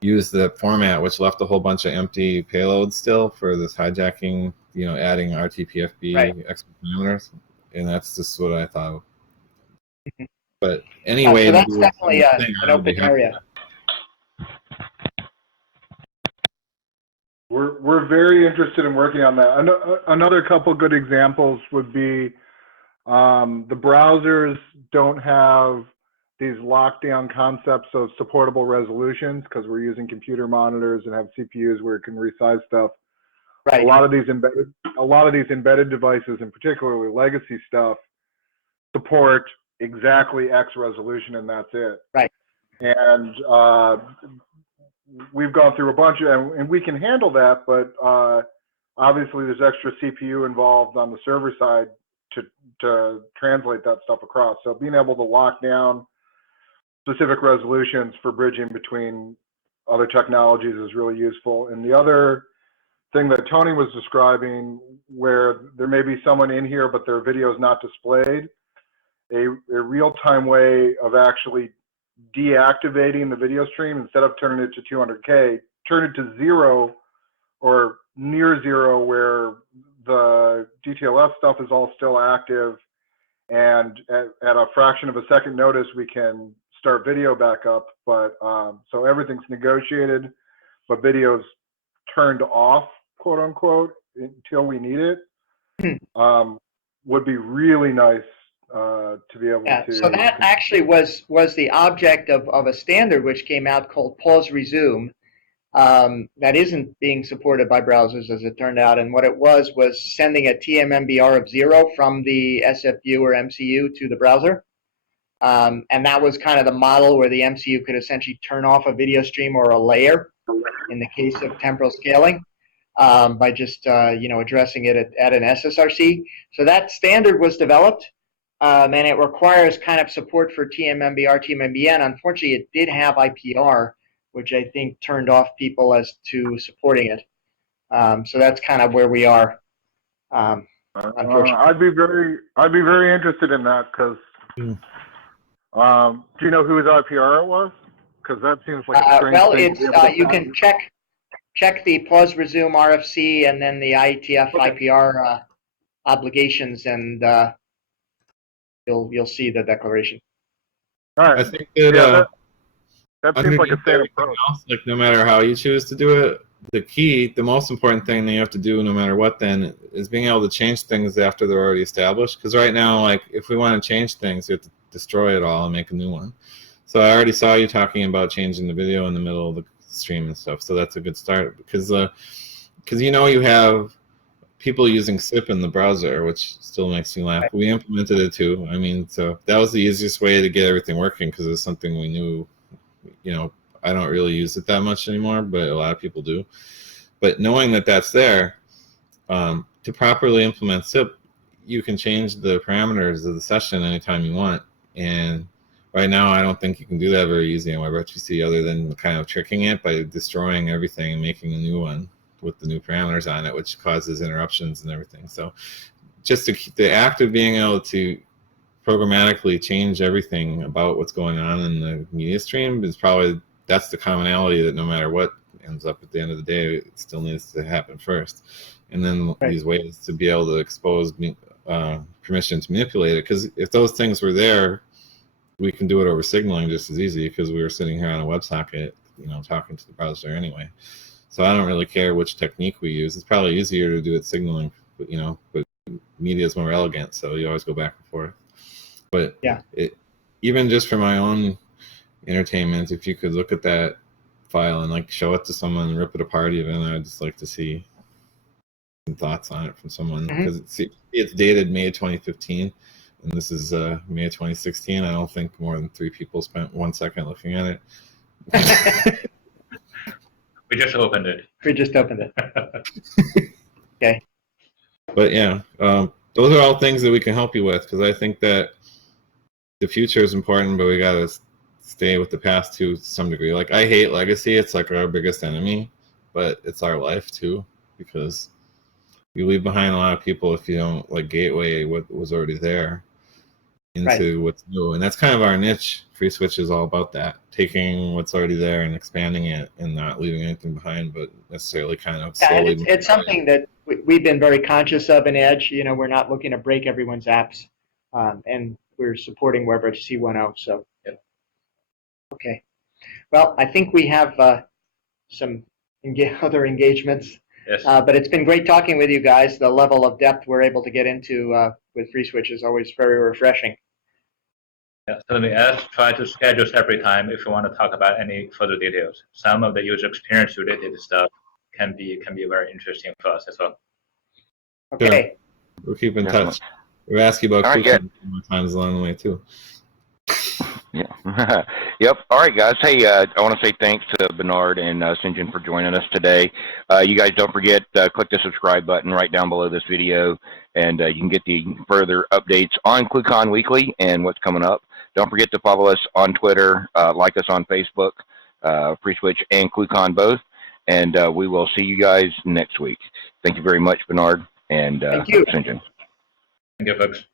used the format which left a whole bunch of empty payloads still for this hijacking. You know, adding RTPFB extra parameters, and that's just what I thought. But anyway, so that's definitely an open area. We're very interested in working on that. Another couple good examples would be the browsers don't have these lockdown concepts of supportable resolutions because we're using computer monitors and have CPUs where it can resize stuff. Right. A lot of these embedded devices, and particularly legacy stuff, support exactly X resolution, and that's it. Right. And we've gone through a bunch of, and we can handle that, but obviously there's extra CPU involved on the server side to translate that stuff across. So being able to lock down specific resolutions for bridging between other technologies is really useful. And the other thing that Tony was describing, where there may be someone in here but their video is not displayed, a real-time way of actually deactivating the video stream, instead of turning it to 200K, turn it to 0 or near 0, where the DTLS stuff is all still active, and at a fraction of a second notice we can start video back up. But so everything's negotiated, but video's turned off, quote unquote, until we need it. Would be really nice to be able to. So that actually was the object of a standard which came out called Pause Resume. That isn't being supported by browsers, as it turned out. And what it was sending a TMMBR of 0 from the SFU or MCU to the browser. And that was kind of the model where the MCU could essentially turn off a video stream or a layer in the case of temporal scaling by just addressing it at an SSRC. So that standard was developed, and it requires kind of support for TMMBR, TMMBN. Unfortunately, it did have IPR, which I think turned off people as to supporting it. So that's kind of where we are. Unfortunately, I'd be very interested in that, because do you know whose IPR it was? Because that seems like a strange thing. Well, you can check the Pause Resume RFC and then the IETF IPR obligations, and you'll see the declaration. All right. I think that that seems like a standard approach. Like no matter how you choose to do it, the most important thing that you have to do, no matter what, then is being able to change things after they're already established. Because right now, like if we want to change things, we have to destroy it all and make a new one. So I already saw you talking about changing the video in the middle of the stream and stuff. So that's a good start, because you have people using SIP in the browser, which still makes me laugh. We implemented it too. I mean, so that was the easiest way to get everything working, because it's something we knew. I don't really use it that much anymore, but a lot of people do. But knowing that that's there, to properly implement SIP, you can change the parameters of the session anytime you want. And right now, I don't think you can do that very easy on WebRTC, other than kind of tricking it by destroying everything and making a new one with the new parameters on it, which causes interruptions and everything. So just the act of being able to programmatically change everything about what's going on in the media stream is probably, that's the commonality, that no matter what ends up at the end of the day, it still needs to happen first. And then these ways to be able to expose permission to manipulate it, because if those things were there, we can do it over signaling just as easy, because we were sitting here on a WebSocket, talking to the browser anyway. So I don't really care which technique we use. It's probably easier to do it signaling, but media is more elegant, so you always go back and forth. But even just for my own entertainment, if you could look at that file and show it to someone and rip it apart, even, I'd just like to see some thoughts on it from someone, because it's dated May 2015. and this is May of 2016. I don't think more than 3 people spent 1 second looking at it. We just opened it. We just opened it. Okay. But yeah, those are all things that we can help you with, because I think that the future is important, but we got to stay with the past to some degree. Like, I hate legacy. It's like our biggest enemy, but it's our life too, because you leave behind a lot of people if you don't like gateway what was already there into what's new. And that's kind of our niche. FreeSWITCH is all about that, taking what's already there and expanding it and not leaving anything behind, but necessarily kind of slowly. Yeah, it's something that we've been very conscious of in Edge. You know, we're not looking to break everyone's apps, and we're supporting WebRTC 1.0. So, yep. Okay. Well, I think we have some other engagements. Yes. But it's been great talking with you guys. The level of depth we're able to get into with FreeSWITCH is always very refreshing. Yeah, certainly. Let's try to schedule separate time if you want to talk about any further details. Some of the user experience related stuff can be very interesting for us as well. Okay. Sure. We'll keep in touch. We'll ask you about ClueCon more times along the way too. Yeah. Yep. All right, guys. Hey, I want to say thanks to Bernard and Shijun for joining us today. You guys don't forget, click the subscribe button right down below this video, and you can get the further updates on ClueCon Weekly and what's coming up. Don't forget to follow us on Twitter, like us on Facebook, FreeSWITCH and ClueCon both, and we will see you guys next week. Thank you very much, Bernard and Thank you. Shijun. Thank you, folks.